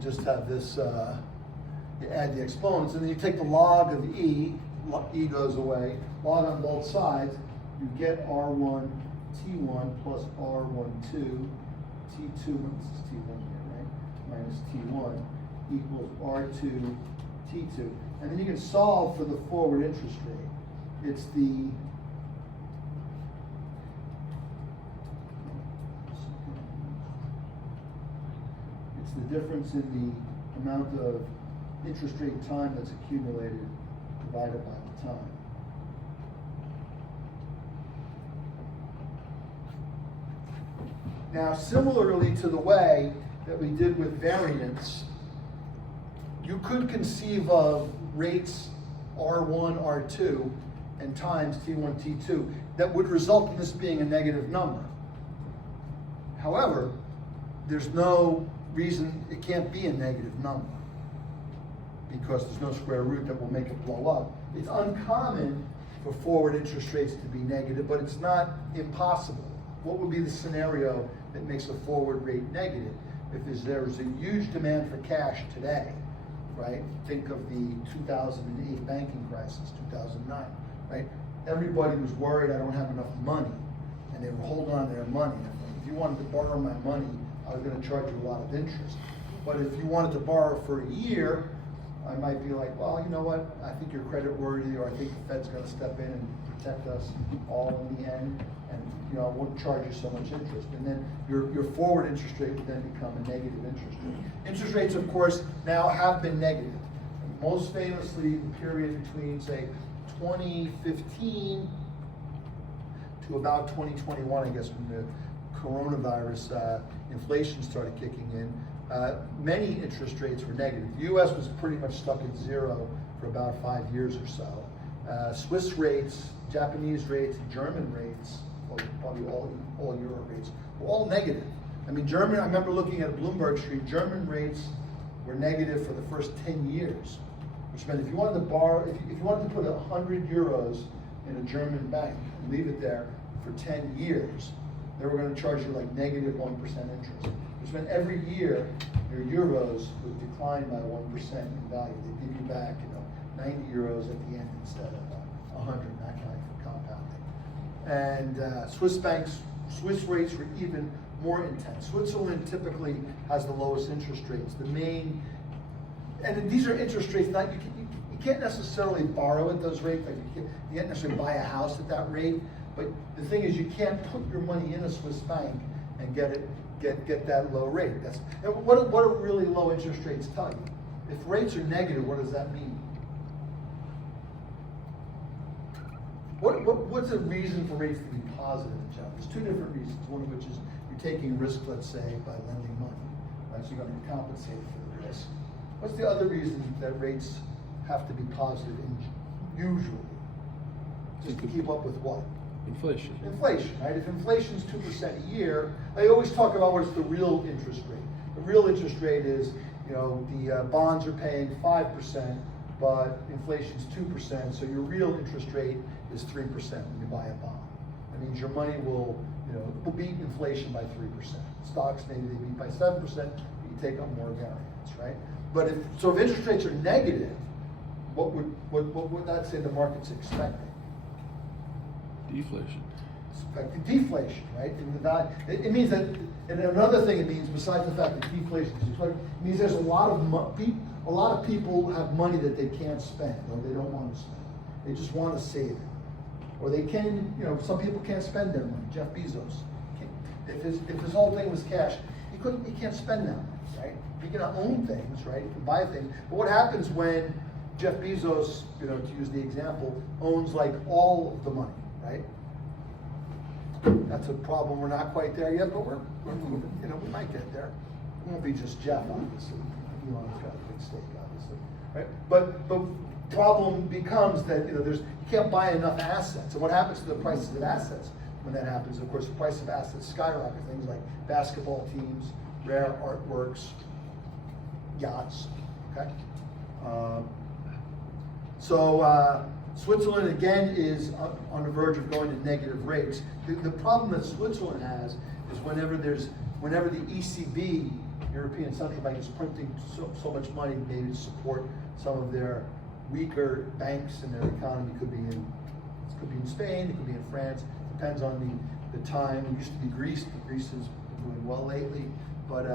just have this, you add the exponents, and then you take the log of e goes away, log on both sides, you get R1 T1 plus R12 T2, this is T1 here, right? Minus T1 equals R2 T2. And then you can solve for the forward interest rate. It's the difference in the amount of interest rate time that's accumulated divided by the time. Now, similarly to the way that we did with variance, you could conceive of rates R1, R2, and times T1, T2 that would result in this being a negative number. However, there's no reason it can't be a negative number because there's no square root that will make it blow up. It's uncommon for forward interest rates to be negative, but it's not impossible. What would be the scenario that makes a forward rate negative? If there's a huge demand for cash today, right? Think of the 2008 banking crisis, 2009, right? Everybody was worried I don't have enough money, and they were holding on to their money. If you wanted to borrow my money, I was going to charge you a lot of interest. But if you wanted to borrow for a year, I might be like, well, you know what? I think you're credit worthy, or I think the Fed's going to step in and protect us all in the end, and I won't charge you so much interest. And then your forward interest rate would then become a negative interest rate. Interest rates, of course, now have been negative. Most famously, the period between, say, 2015 to about 2021, I guess, when the coronavirus inflation started kicking in, many interest rates were negative. The U.S. was pretty much stuck at zero for about 5 years or so. Swiss rates, Japanese rates, German rates, or probably all Euro rates, were all negative. I mean, I remember looking at Bloomberg Street, German rates were negative for the first 10 years, which meant if you wanted to borrow, if you wanted to put 100 euros in a German bank and leave it there for 10 years, they were going to charge you like negative 1% interest, which meant every year your euros would decline by 1% in value. They'd give you back, 90 euros at the end instead of 100, that kind of compounding. And Swiss rates were even more intense. Switzerland typically has the lowest interest rates. And these are interest rates that you can't necessarily borrow at those rates. Like you can't necessarily buy a house at that rate. But the thing is, you can't put your money in a Swiss bank and get that low rate. What do really low interest rates tell you? If rates are negative, what does that mean? What what's the reason for rates to be positive, Jeff? There's two different reasons. One of which is you're taking risk, let's say, by lending money, right? So you're going to be compensated for the risk. What's the other reason that rates have to be positive usually? Just to keep up with what? Inflation. Inflation, right? If inflation's 2% a year, I always talk about what's the real interest rate. The real interest rate is, the bonds are paying 5%, but inflation's 2%, so your real interest rate is 3% when you buy a bond. That means your money will beat inflation by 3%. Stocks, maybe they beat by 7%, but you take on more variance, right? But if interest rates are negative, what would that say the market's expecting? Deflation. Expecting deflation, right? In the value, it means that, and another thing it means, besides the fact that deflation is expected, it means there's a lot of people have money that they can't spend, or they don't want to spend. They just want to save it. Or they can, some people can't spend their money. Jeff Bezos, if his whole thing was cash, he can't spend that money, right? He can own things, right? He can buy things. But what happens when Jeff Bezos, to use the example, owns like all of the money, right? That's a problem. We're not quite there yet, but we're moving. We might get there. It won't be just Jeff, obviously. Elon's got a big stake, obviously, right? But problem becomes that you can't buy enough assets. And what happens to the prices of assets when that happens? Of course, the price of assets skyrocket. Things like basketball teams, rare artworks, yachts. Okay. Switzerland again is on the verge of going to negative rates. The problem that Switzerland has is whenever the ECB, European Central Bank, is printing so much money maybe to support some of their weaker banks in their economy. It could be in Spain, it could be in France. Depends on the time. It used to be Greece, but Greece has been doing well lately. But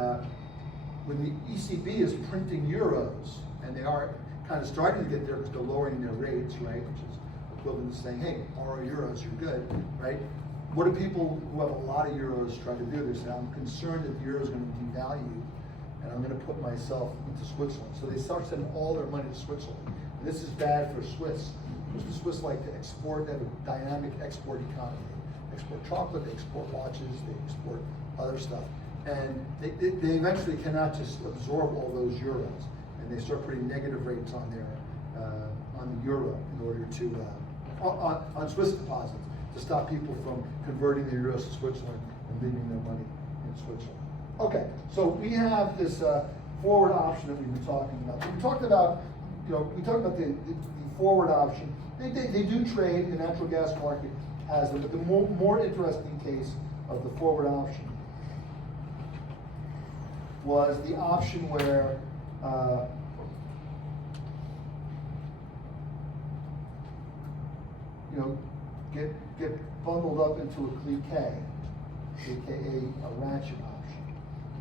when the ECB is printing euros, and they are kind of starting to get there because they're lowering their rates, right? Which is equivalent to saying, hey, borrow euros, you're good, right? What do people who have a lot of euros try to do? They say, I'm concerned that the euro is going to devalue, and I'm going to put myself into Switzerland. So they start sending all their money to Switzerland. And this is bad for Swiss. Because the Swiss like to export, they have a dynamic export economy. They export chocolate, they export watches, they export other stuff. And they eventually cannot just absorb all those euros. And they start putting negative rates on the euro in order to, on Swiss deposits, to stop people from converting their euros to Switzerland and leaving their money in Switzerland. Okay, so we have this forward option that we've been talking about. So we talked about, the forward option. They do trade, the natural gas market has them, but the more interesting case of the forward option was the option where get bundled up into a cliquet, aka a ratchet option.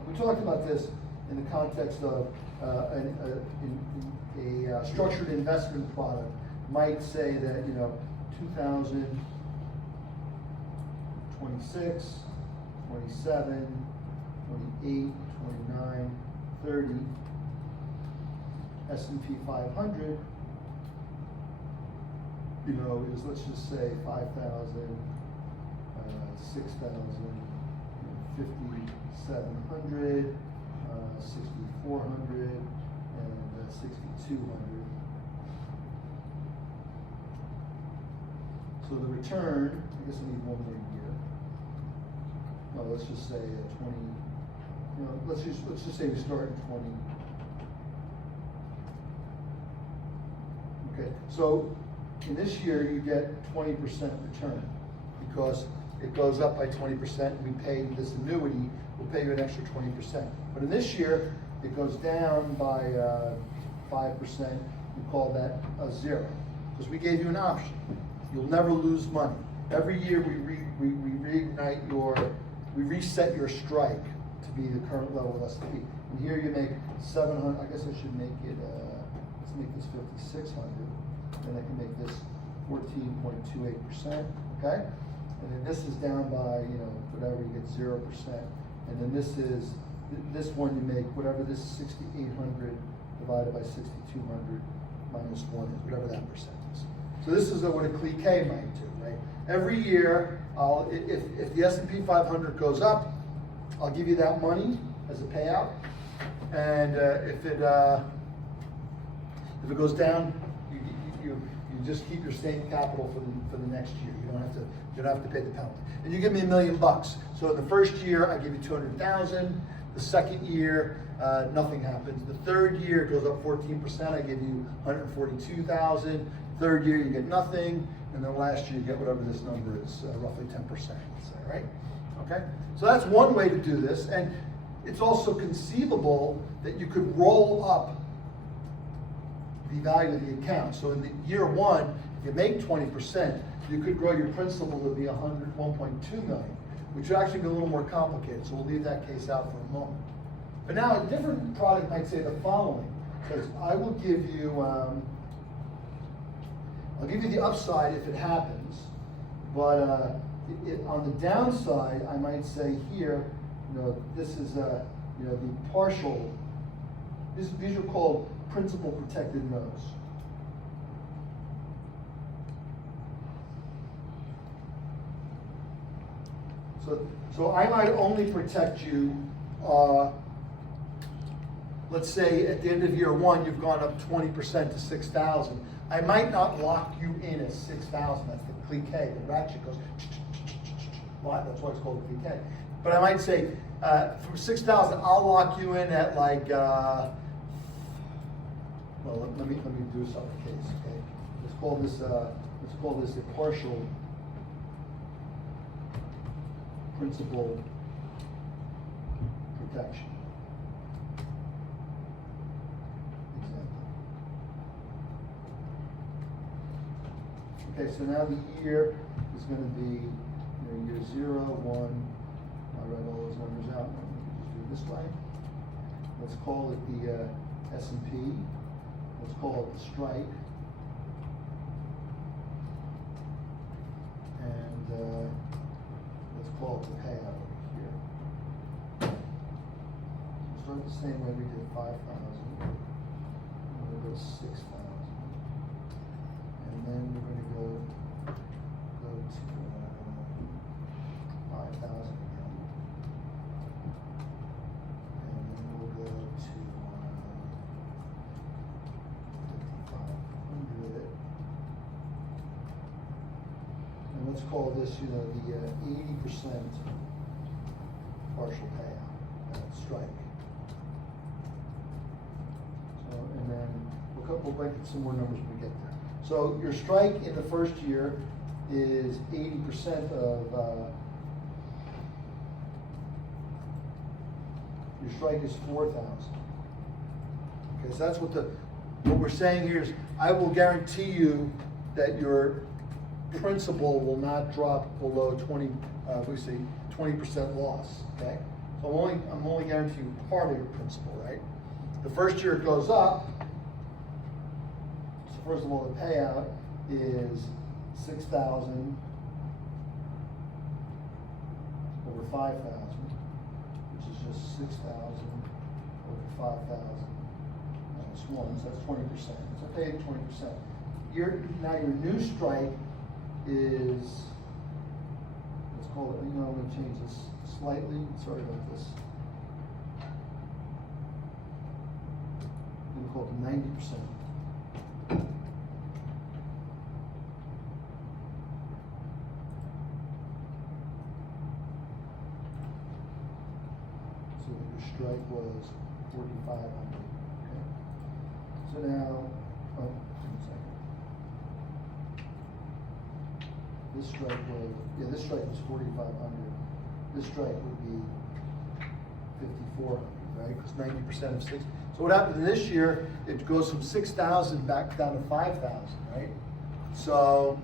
We talked about this in the context of a structured investment product might say that 2026, 27, 28, 29, 30, S&P 500, is, let's just say 5,000, 6,000, 5,700, 6,400, and 6,200. So the return, I guess I need one more year. No, let's just say 20. Let's just say we start in 20. Okay, so in this year you get 20% return because it goes up by 20%. And we pay this annuity, we'll pay you an extra 20%. But in this year it goes down by 5%. We call that a zero because we gave you an option. You'll never lose money. Every year we reset your strike to be the current level of S&P. And here you make 700. I guess I should make it. Let's make this 5,600. Then I can make this 14.28%. Okay. And then this is down by whatever, you get 0%. And then this one you make whatever this 6,800 divided by 6,200 minus 1 is, whatever that percent is. So this is what a cliquet might do, right? every year, if the S&P 500 goes up, I'll give you that money as a payout. And if it goes down, you just keep your same capital for the next year. You don't have to pay the penalty. And you give me $1 million. So the first year I give you 200,000. The second year nothing happens. The third year it goes up 14%. I give you 142,000. Third year you get nothing, and then last year you get whatever this number is, roughly 10%. Let's say, right? Okay. So that's one way to do this, and it's also conceivable that you could roll up the value of the account. So in the year one, if you make 20%, you could grow your principal to be 1.2 million, which would actually be a little more complicated. So we'll leave that case out for a moment. But now a different product might say the following: because I will give you, I'll give you the upside if it happens, but on the downside, I might say here, this is the partial. These are called principal protected notes. So I might only protect you. Let's say at the end of year one, you've gone up 20% to 6,000. I might not lock you in at 6,000. That's the cliquet. The ratchet goes. That's why it's called a cliquet. But I might say from 6,000, I'll lock you in at like. Well, let me do some case. Okay, let's call this a partial principal protection. Okay, so now the year is going to be year 0, 1. I'll write all those numbers out. We can just do it this way. Let's call it the S&P. Let's call it the strike. And let's call it the payout over here. We'll start the same way we did 5,000. We'll go 6,000. And then we're going to go to 5,000 again. And then we'll go to 5,500. And let's call this, the 80% partial payout, strike. So, and then we'll break it some more numbers when we get there. So your strike in the first year is 80% of, your strike is 4,000. Okay, so that's what we're saying here is, I will guarantee you that your principal will not drop below 20% loss, okay? So I'm only guaranteeing part of your principal, right? The first year it goes up. So first of all, the payout is 6,000 over 5,000, which is just 6,000 over 5,000 minus 1, so that's 20%. It's okay at 20%. Now your new strike is, let's call it, I'm going to change this slightly. Sorry about this. I'm going to call it 90%. So your strike was 4,500. Okay. So now, one second. This strike was 4,500. This strike would be 5,400, right? Because 90% of 6. So what happens this year? It goes from 6,000 back down to 5,000, right? So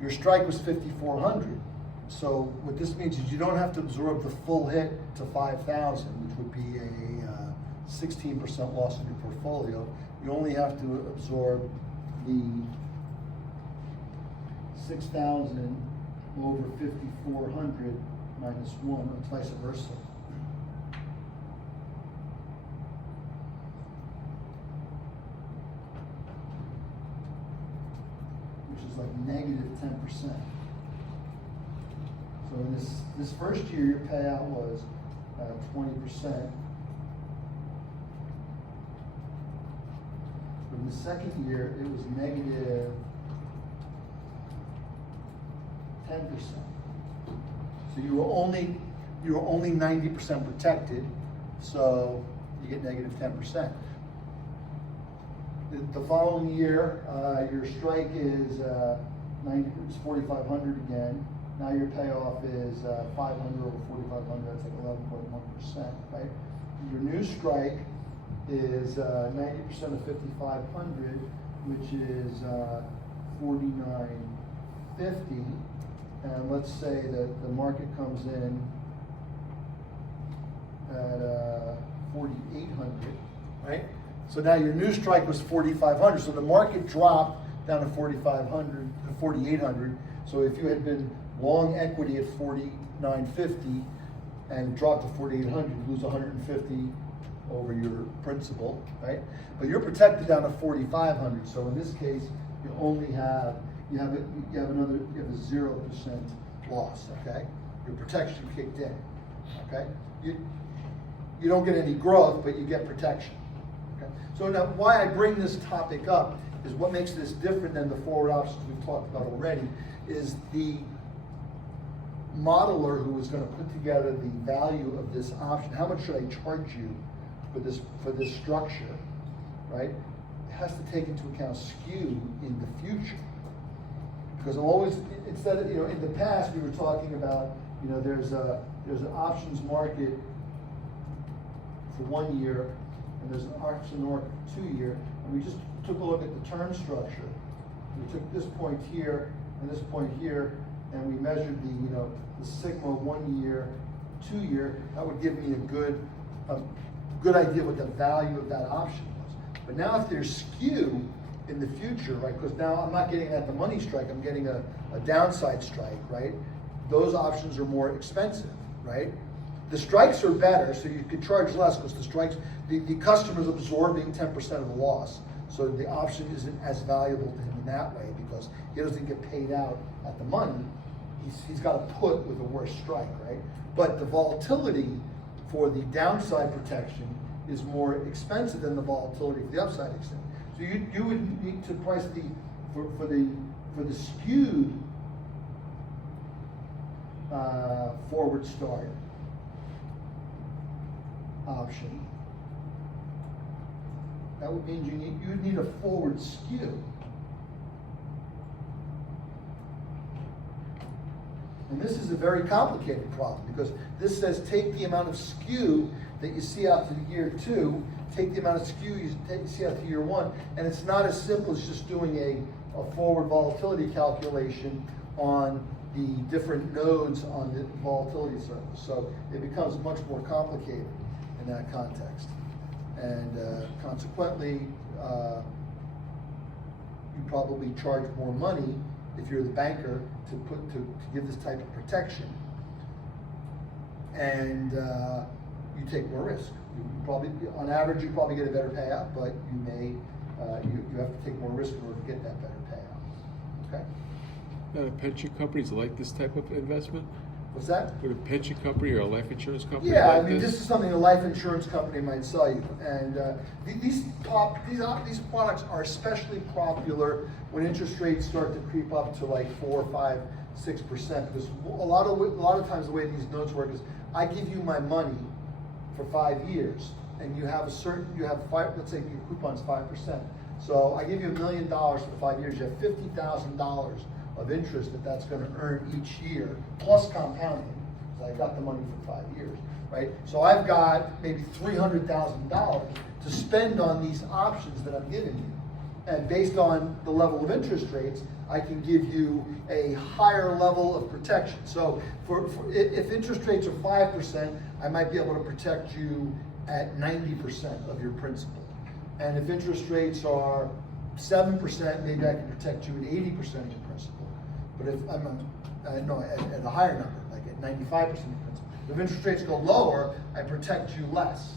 your strike was 5,400. So what this means is you don't have to absorb the full hit to 5,000, which would be a 16% loss in your portfolio. You only have to absorb the 6,000 over 5,400 minus 1, or vice versa. Which is like negative 10%. So in this first year, your payout was 20%. But in the second year, it was negative 10%. So you were only 90% protected, so you get negative 10%. The following year, your strike is 4,500 again. Now your payoff is 500 over 4,500. That's like 11.1%, right? Your new strike is 90% of 5,500, which is 4,950. And let's say that the market comes in at 4,800, right? So now your new strike was 4,500. So the market dropped down to 4,500 to 4,800. So if you had been long equity at 4,950 and dropped to 4,800, you lose 150 over your principal, right? But you're protected down to 4,500. So in this case, you only have you have a 0% loss. Okay, your protection kicked in. Okay, you don't get any growth, but you get protection. Okay, so now why I bring this topic up is what makes this different than the forward options we've talked about already. Is the modeler who is going to put together the value of this option, how much should I charge you for this structure, right? It has to take into account skew in the future. Because I'm always, instead of, in the past we were talking about, there's an options market for 1 year and there's an option market for 2 year, and we just took a look at the term structure. We took this point here and this point here, and we measured the sigma 1 year, 2 year. That would give me a good idea what the value of that option was. But now if there's skew in the future, right, because now I'm not getting at the money strike, I'm getting a downside strike, right? Those options are more expensive, right? The strikes are better, so you could charge less because the strikes, the customer's absorbing 10% of the loss. So the option isn't as valuable to him in that way because he doesn't get paid out at the money. He's got a put with a worse strike, right? But the volatility for the downside protection is more expensive than the volatility for the upside extent. So you would need to price for the skewed forward start option. That would mean you would need a forward skew. And this is a very complicated problem because this says take the amount of skew that you see out to year 2, take the amount of skew you see out to year 1, and it's not as simple as just doing a forward volatility calculation on the different nodes on the volatility surface. So it becomes much more complicated in that context. And consequently, you probably charge more money if you're the banker to give this type of protection, and you take more risk. You probably, on average, you probably get a better payout, but you may you have to take more risk in order to get that better payout. Okay. Pension companies like this type of investment? What's that? Would a pension company or a life insurance company? Yeah, like I mean, this is something a life insurance company might sell you, and these products are especially popular when interest rates start to creep up to like 4, 5, 6%. Because a lot of times the way these notes work is I give you my money for 5 years, and you have let's say your coupon's 5%. So I give you $1 million for 5 years. You have $50,000 of interest that's going to earn each year, plus compounding, because I got the money for 5 years, right? So I've got maybe $300,000 to spend on these options that I'm giving you. And based on the level of interest rates, I can give you a higher level of protection. So if interest rates are 5%, I might be able to protect you at 90% of your principal. And if interest rates are 7%, maybe I can protect you at 80% of your principal. But if I'm at a higher number, like at 95% of principal. If interest rates go lower, I protect you less.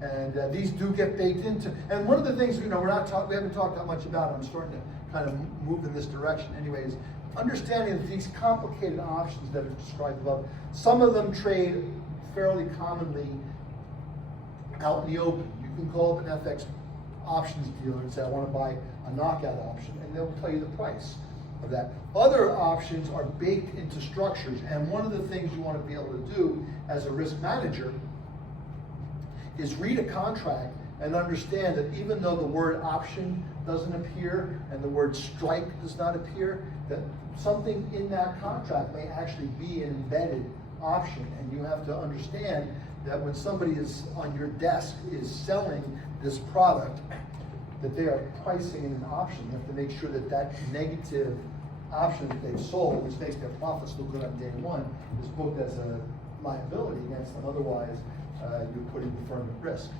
And these do get baked into. And one of the things we haven't talked that much about. I'm starting to kind of move in this direction anyways. Understanding that these complicated options that are described above, some of them trade fairly commonly out in the open. You can call up an FX options dealer and say, I want to buy a knockout option, and they'll tell you the price of that. Other options are baked into structures, and one of the things you want to be able to do as a risk manager is read a contract and understand that even though the word option doesn't appear and the word strike does not appear, that something in that contract may actually be an embedded option. And you have to understand that when somebody is on your desk is selling this product, that they are pricing in an option. You have to make sure that that negative option that they've sold, which makes their profits look good on day one, is booked as a liability against them. Otherwise, you're putting the firm at risk.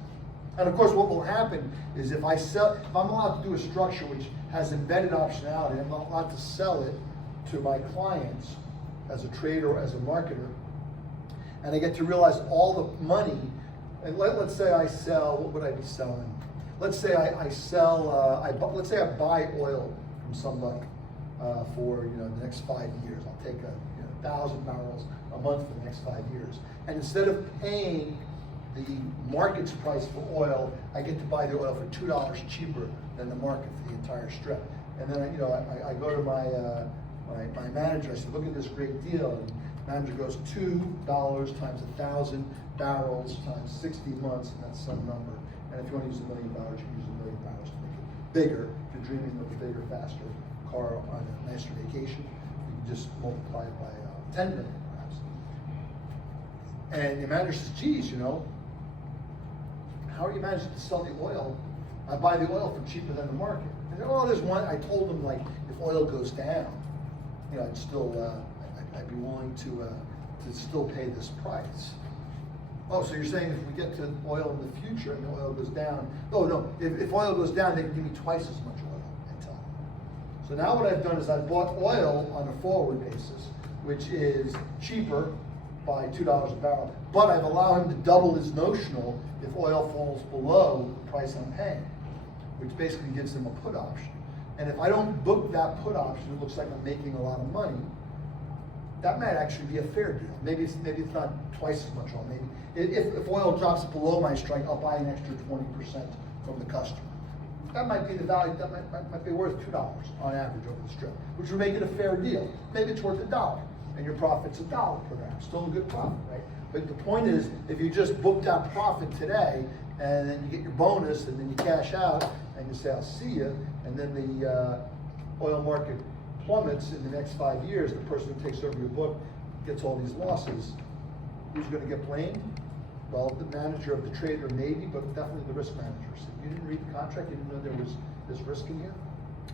And of course, what will happen is if I'm allowed to do a structure which has embedded optionality, I'm not allowed to sell it to my clients as a trader or as a marketer, and I get to realize all the money. And let's say I sell, what would I be selling? Let's say I sell, let's say I buy oil from somebody for the next 5 years. I'll take 1,000 barrels a month for the next 5 years, and instead of paying the market's price for oil, I get to buy the oil for $2 cheaper than the market for the entire strip. And then I go to my manager. I say, look at this great deal. And the manager goes, $2 times 1,000 barrels times 60 months, and that's some number. And if you want to use $1 million, you can use $1 million to make it bigger. If you're dreaming of a bigger, faster car on a nicer vacation, you can just multiply it by 10 million, perhaps. And the manager says, geez, how are you managing to sell the oil? I buy the oil for cheaper than the market. And there's one. I told them, like, if oil goes down, I'd still, I'd be willing to still pay this price. Oh, so you're saying if we get to oil in the future and the oil goes down? Oh no, if oil goes down, they can give me twice as much oil. I tell them. So now what I've done is I've bought oil on a forward basis, which is cheaper by $2 a barrel, but I've allowed him to double his notional if oil falls below the price I'm paying, which basically gives him a put option. And if I don't book that put option, it looks like I'm making a lot of money. That might actually be a fair deal. Maybe it's not twice as much oil. Maybe if oil drops below my strike, I'll buy an extra 20% from the customer. That might be the value. That might be worth $2 on average over the strip, which would make it a fair deal. Maybe it's worth $1. And your profit's $1 per barrel, still a good profit, right? But the point is, if you just book that profit today, and then you get your bonus, and then you cash out, and you say, I'll see you, and then the oil market plummets in the next 5 years, the person who takes over your book gets all these losses, who's going to get blamed? Well, the manager of the trader, maybe, but definitely the risk manager. So you didn't read the contract, you didn't know there was this risk in here?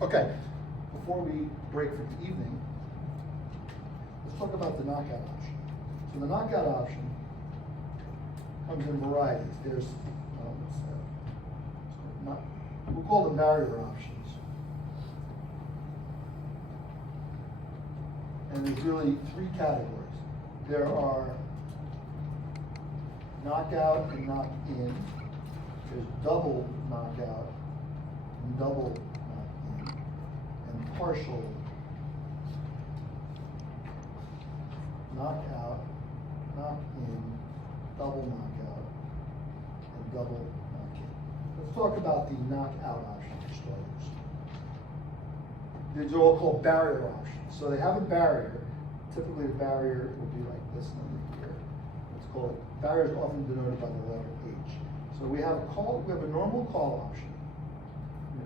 Okay, before we break for the evening, let's talk about the knockout option. So the knockout option comes in varieties. There's, we'll call them barrier options. And there's really 3 categories. There are knockout and knock-in. There's double knockout and double knock-in, and partial knockout, knock-in, double knockout, and double knock-in. Let's talk about the knockout option for starters. These are all called barrier options. So they have a barrier. Typically, a barrier would be like this number here. Let's call it. Barrier is often denoted by the letter H. So we have a normal call option.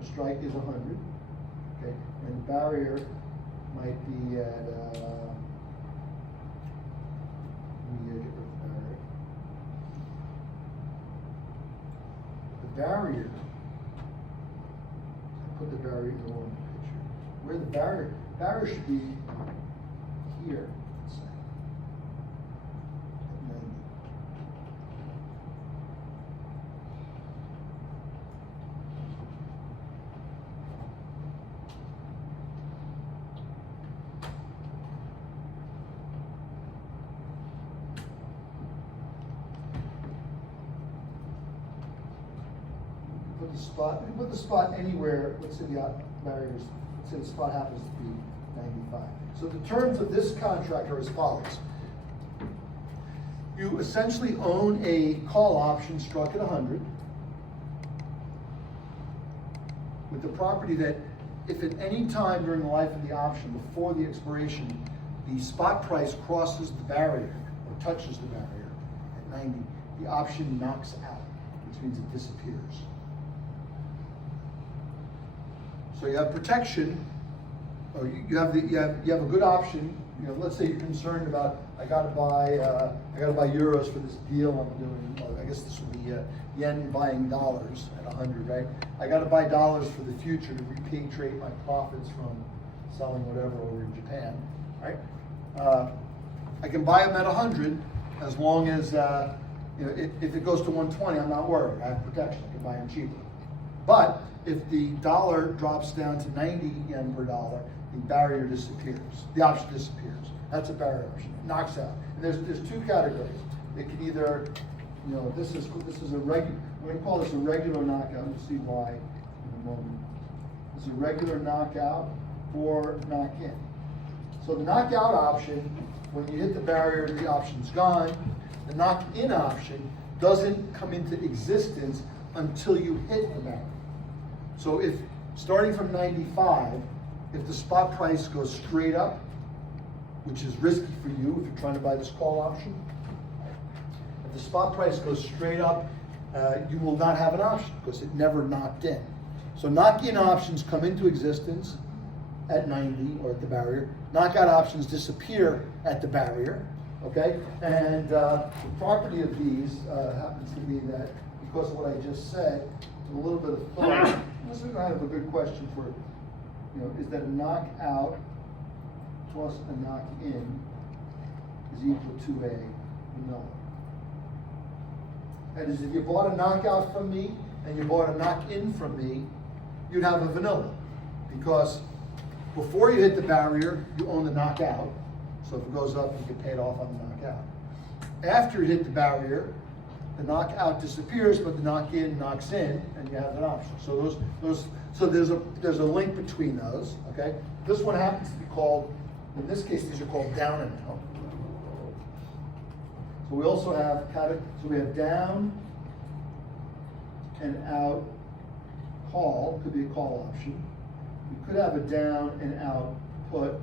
Strike is 100. Okay, and barrier might be at. Let me get rid of the barrier. The barrier. I put the barrier in the wrong picture. Where the barrier should be here, let's say, at 90. Put the spot anywhere. Let's say the barrier is let's say the spot happens to be 95. So the terms of this contract are as follows. You essentially own a call option struck at 100 with the property that if at any time during the life of the option before the expiration, the spot price crosses the barrier or touches the barrier at 90, the option knocks out, which means it disappears. So you have protection, or you have a good option. You know, let's say you're concerned about I gotta buy euros for this deal I'm doing. Well, I guess this would be yen buying dollars at 100, right? I gotta buy dollars for the future to repatriate my profits from selling whatever over in Japan, right? I can buy them at 100 as long as you know, if it goes to 120, I'm not worried. I have protection. I can buy them cheaper. But if the dollar drops down to 90 yen per dollar, the barrier disappears. The option disappears. That's a barrier option. It knocks out. And there's two categories. It can either, you know, this is a regular. We're going to call this a regular knockout. We'll see why in a moment. It's a regular knockout or knock in. So the knockout option, when you hit the barrier, the option's gone. The knock-in option doesn't come into existence until you hit the barrier. So if, starting from 95, if the spot price goes straight up, which is risky for you if you're trying to buy this call option, if the spot price goes straight up, you will not have an option because it never knocked in. So knock-in options come into existence at 90 or at the barrier. Knockout options disappear at the barrier, okay? And the property of these happens to be that because of what I just said, a little bit of thought, this is kind of a good question for, you know, is that a knockout plus a knock-in is equal to a vanilla. That is, if you bought a knockout from me and you bought a knock-in from me, you'd have a vanilla because before you hit the barrier, you own the knockout. So if it goes up, you get paid off on the knockout. After you hit the barrier, the knockout disappears, but the knock-in knocks in, and you have an option. So so there's a link between those. Okay. This one happens to be called, in this case, these are called down and out. So we also have so we have down and out call, could be a call option. We could have a down and out put.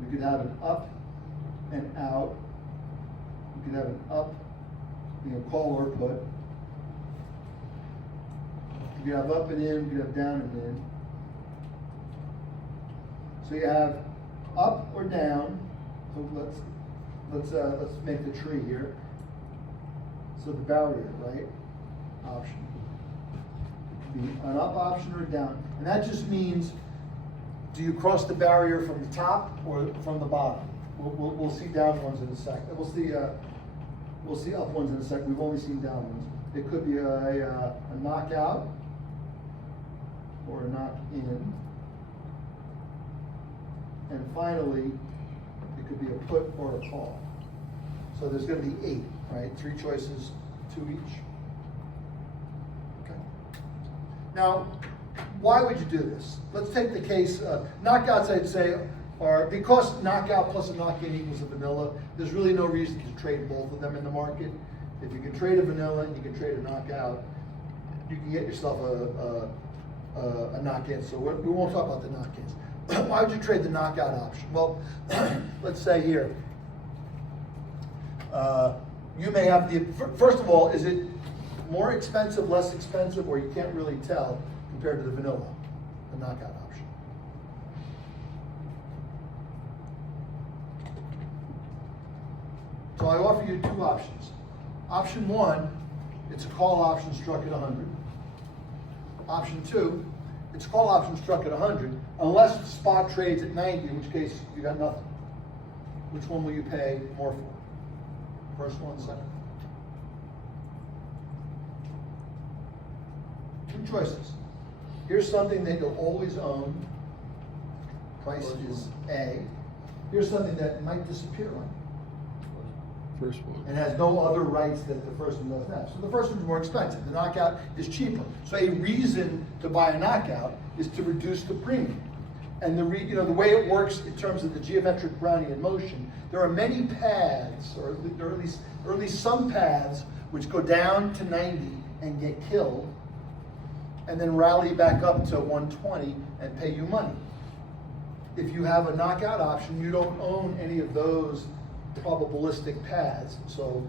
We could have an up and out. We could have an up, you know, call or put. You could have up and in, you could have down and in. So you have up or down. So let's make the tree here. So the barrier, right? Option. It could be an up option or a down. And that just means, do you cross the barrier from the top or from the bottom? We'll see down ones in a second. We'll see up ones in a second. We've only seen down ones. It could be a knockout or a knock in. And finally, it could be a put or a call. So there's going to be 8, right? 3 choices, 2 each. Okay. Now, why would you do this? Let's take the case, knockouts I'd say are, because knockout plus a knock-in equals a vanilla, there's really no reason to trade both of them in the market. If you can trade a vanilla and you can trade a knockout, you can get yourself a knock-in. So we won't talk about the knock-ins. Why would you trade the knockout option? Well, let's say here, you may have the, first of all, is it more expensive, less expensive, or you can't really tell compared to the vanilla, the knockout option? So I offer you 2 options. Option 1, it's a call option struck at 100. Option 2, it's a call option struck at 100, unless the spot trades at 90, in which case you got nothing. Which one will you pay more for? First one, second? 2 choices. Here's something that you'll always own. Price is A. Here's something that might disappear on you. First one. And has no other rights that the first one doesn't have. So the first one's more expensive. The knockout is cheaper. So a reason to buy a knockout is to reduce the premium. And the way it works in terms of the geometric Brownian motion, there are many paths, or at least some paths, which go down to 90 and get killed, and then rally back up to 120 and pay you money. If you have a knockout option, you don't own any of those probabilistic paths, so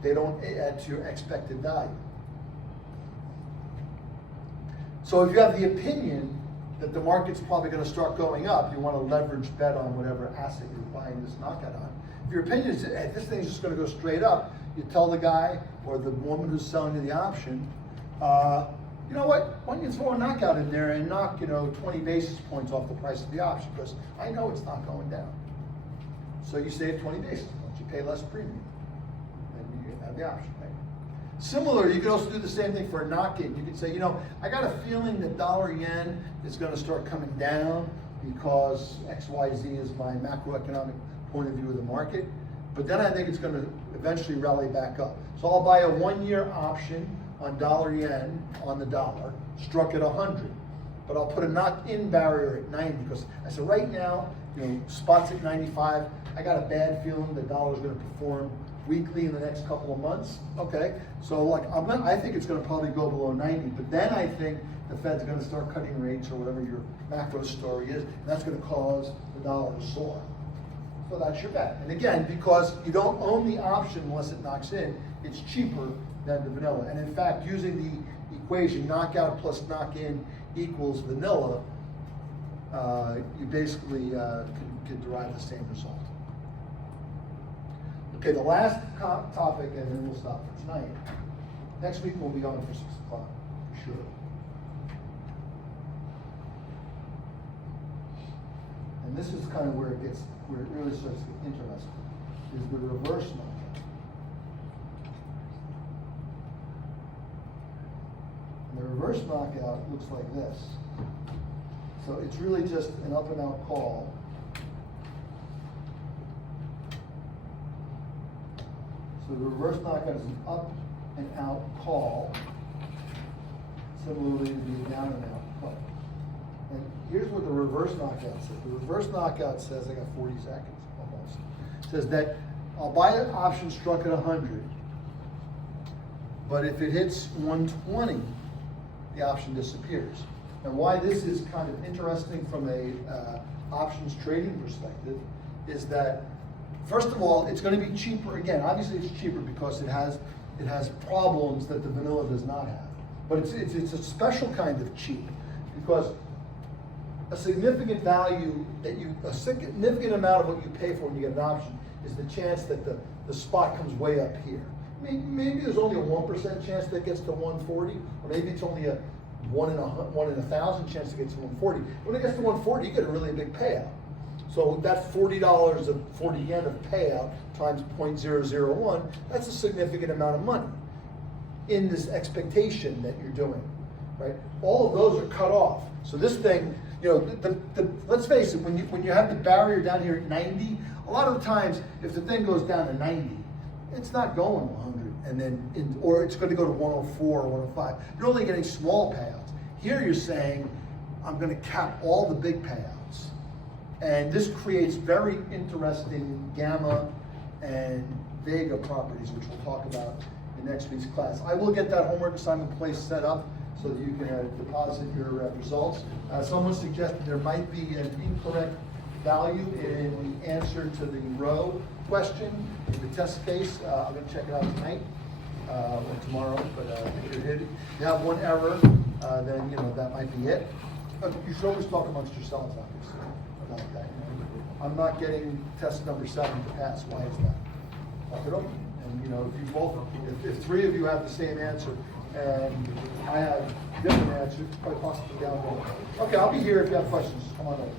they don't add to your expected value. So if you have the opinion that the market's probably going to start going up, you want to leverage bet on whatever asset you're buying this knockout on. If your opinion is, hey, this thing's just going to go straight up, you tell the guy or the woman who's selling you the option, you know what, why don't you throw a knockout in there and knock 20 basis points off the price of the option, because I know it's not going down. So you save 20 basis points, you pay less premium, and you have the option, right? Similar, you can also do the same thing for a knock-in. You can say, I got a feeling that dollar-yen is going to start coming down because XYZ is my macroeconomic point of view of the market. But then I think it's going to eventually rally back up. So I'll buy a 1-year option on dollar-yen on the dollar, struck at 100. But I'll put a knock-in barrier at 90 because I said right now, spot's at 95. I got a bad feeling the dollar's going to perform weekly in the next couple of months. Okay, so I think it's going to probably go below 90, but then I think the Fed's going to start cutting rates or whatever your macro story is, and that's going to cause the dollar to soar. So that's your bet. And again, because you don't own the option unless it knocks in, it's cheaper than the vanilla. And in fact, using the equation knockout plus knock-in equals vanilla, you basically can derive the same result. Okay, the last topic, and then we'll stop for tonight. Next week we'll be on for 6 o'clock, for sure. And this is kind of where it really starts to get interesting, is the reverse knockout. And the reverse knockout looks like this. So it's really just an up and out call. So the reverse knockout is an up and out call, similarly to the down and out put. And here's what the reverse knockout says. The reverse knockout says, I got 40 seconds almost, says that I'll buy an option struck at 100, but if it hits 120, the option disappears. And why this is kind of interesting from a options trading perspective is that, first of all, it's going to be cheaper. Again, obviously it's cheaper because it has problems that the vanilla does not have. But it's a special kind of cheap, because a significant value a significant amount of what you pay for when you get an option is the chance that the spot comes way up here. I mean, maybe there's only a 1% chance that it gets to 140, or maybe it's only a 1 in 1,000 chance to get to 140. When it gets to 140, you get a really big payout. So that $40 of 40 yen of payout times 0.001, that's a significant amount of money in this expectation that you're doing, right? All of those are cut off. So this thing, let's face it, when you have the barrier down here at 90, a lot of the times, if the thing goes down to 90, it's not going 100, and then or it's going to go to 104 or 105. You're only getting small payouts. Here you're saying, I'm going to cap all the big payouts. And this creates very interesting gamma and vega properties, which we'll talk about in next week's class. I will get that homework assignment place set up so that you can deposit your results. Someone suggested there might be an incorrect value in the answer to the row question in the test case. I'm going to check it out tonight or tomorrow, but if you have one error, then that might be it. You should always talk amongst yourselves, obviously, about that. I'm not getting test number 7 to pass. Why is that? Talk it over. And if 3 of you have the same answer and I have different answers, quite possibly down there. Okay, I'll be here if you have questions. Come on over.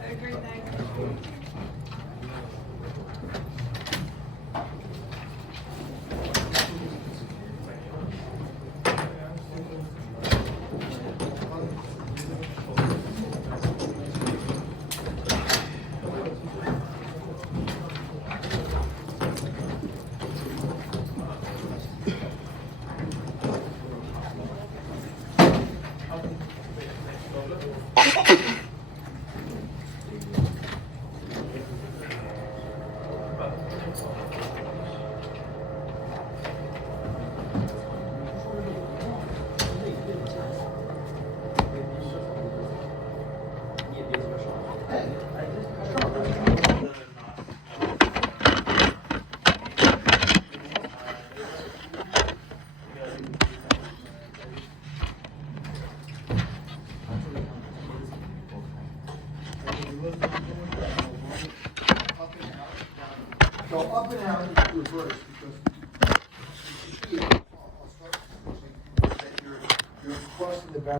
Have a great night. So up and out is reversed because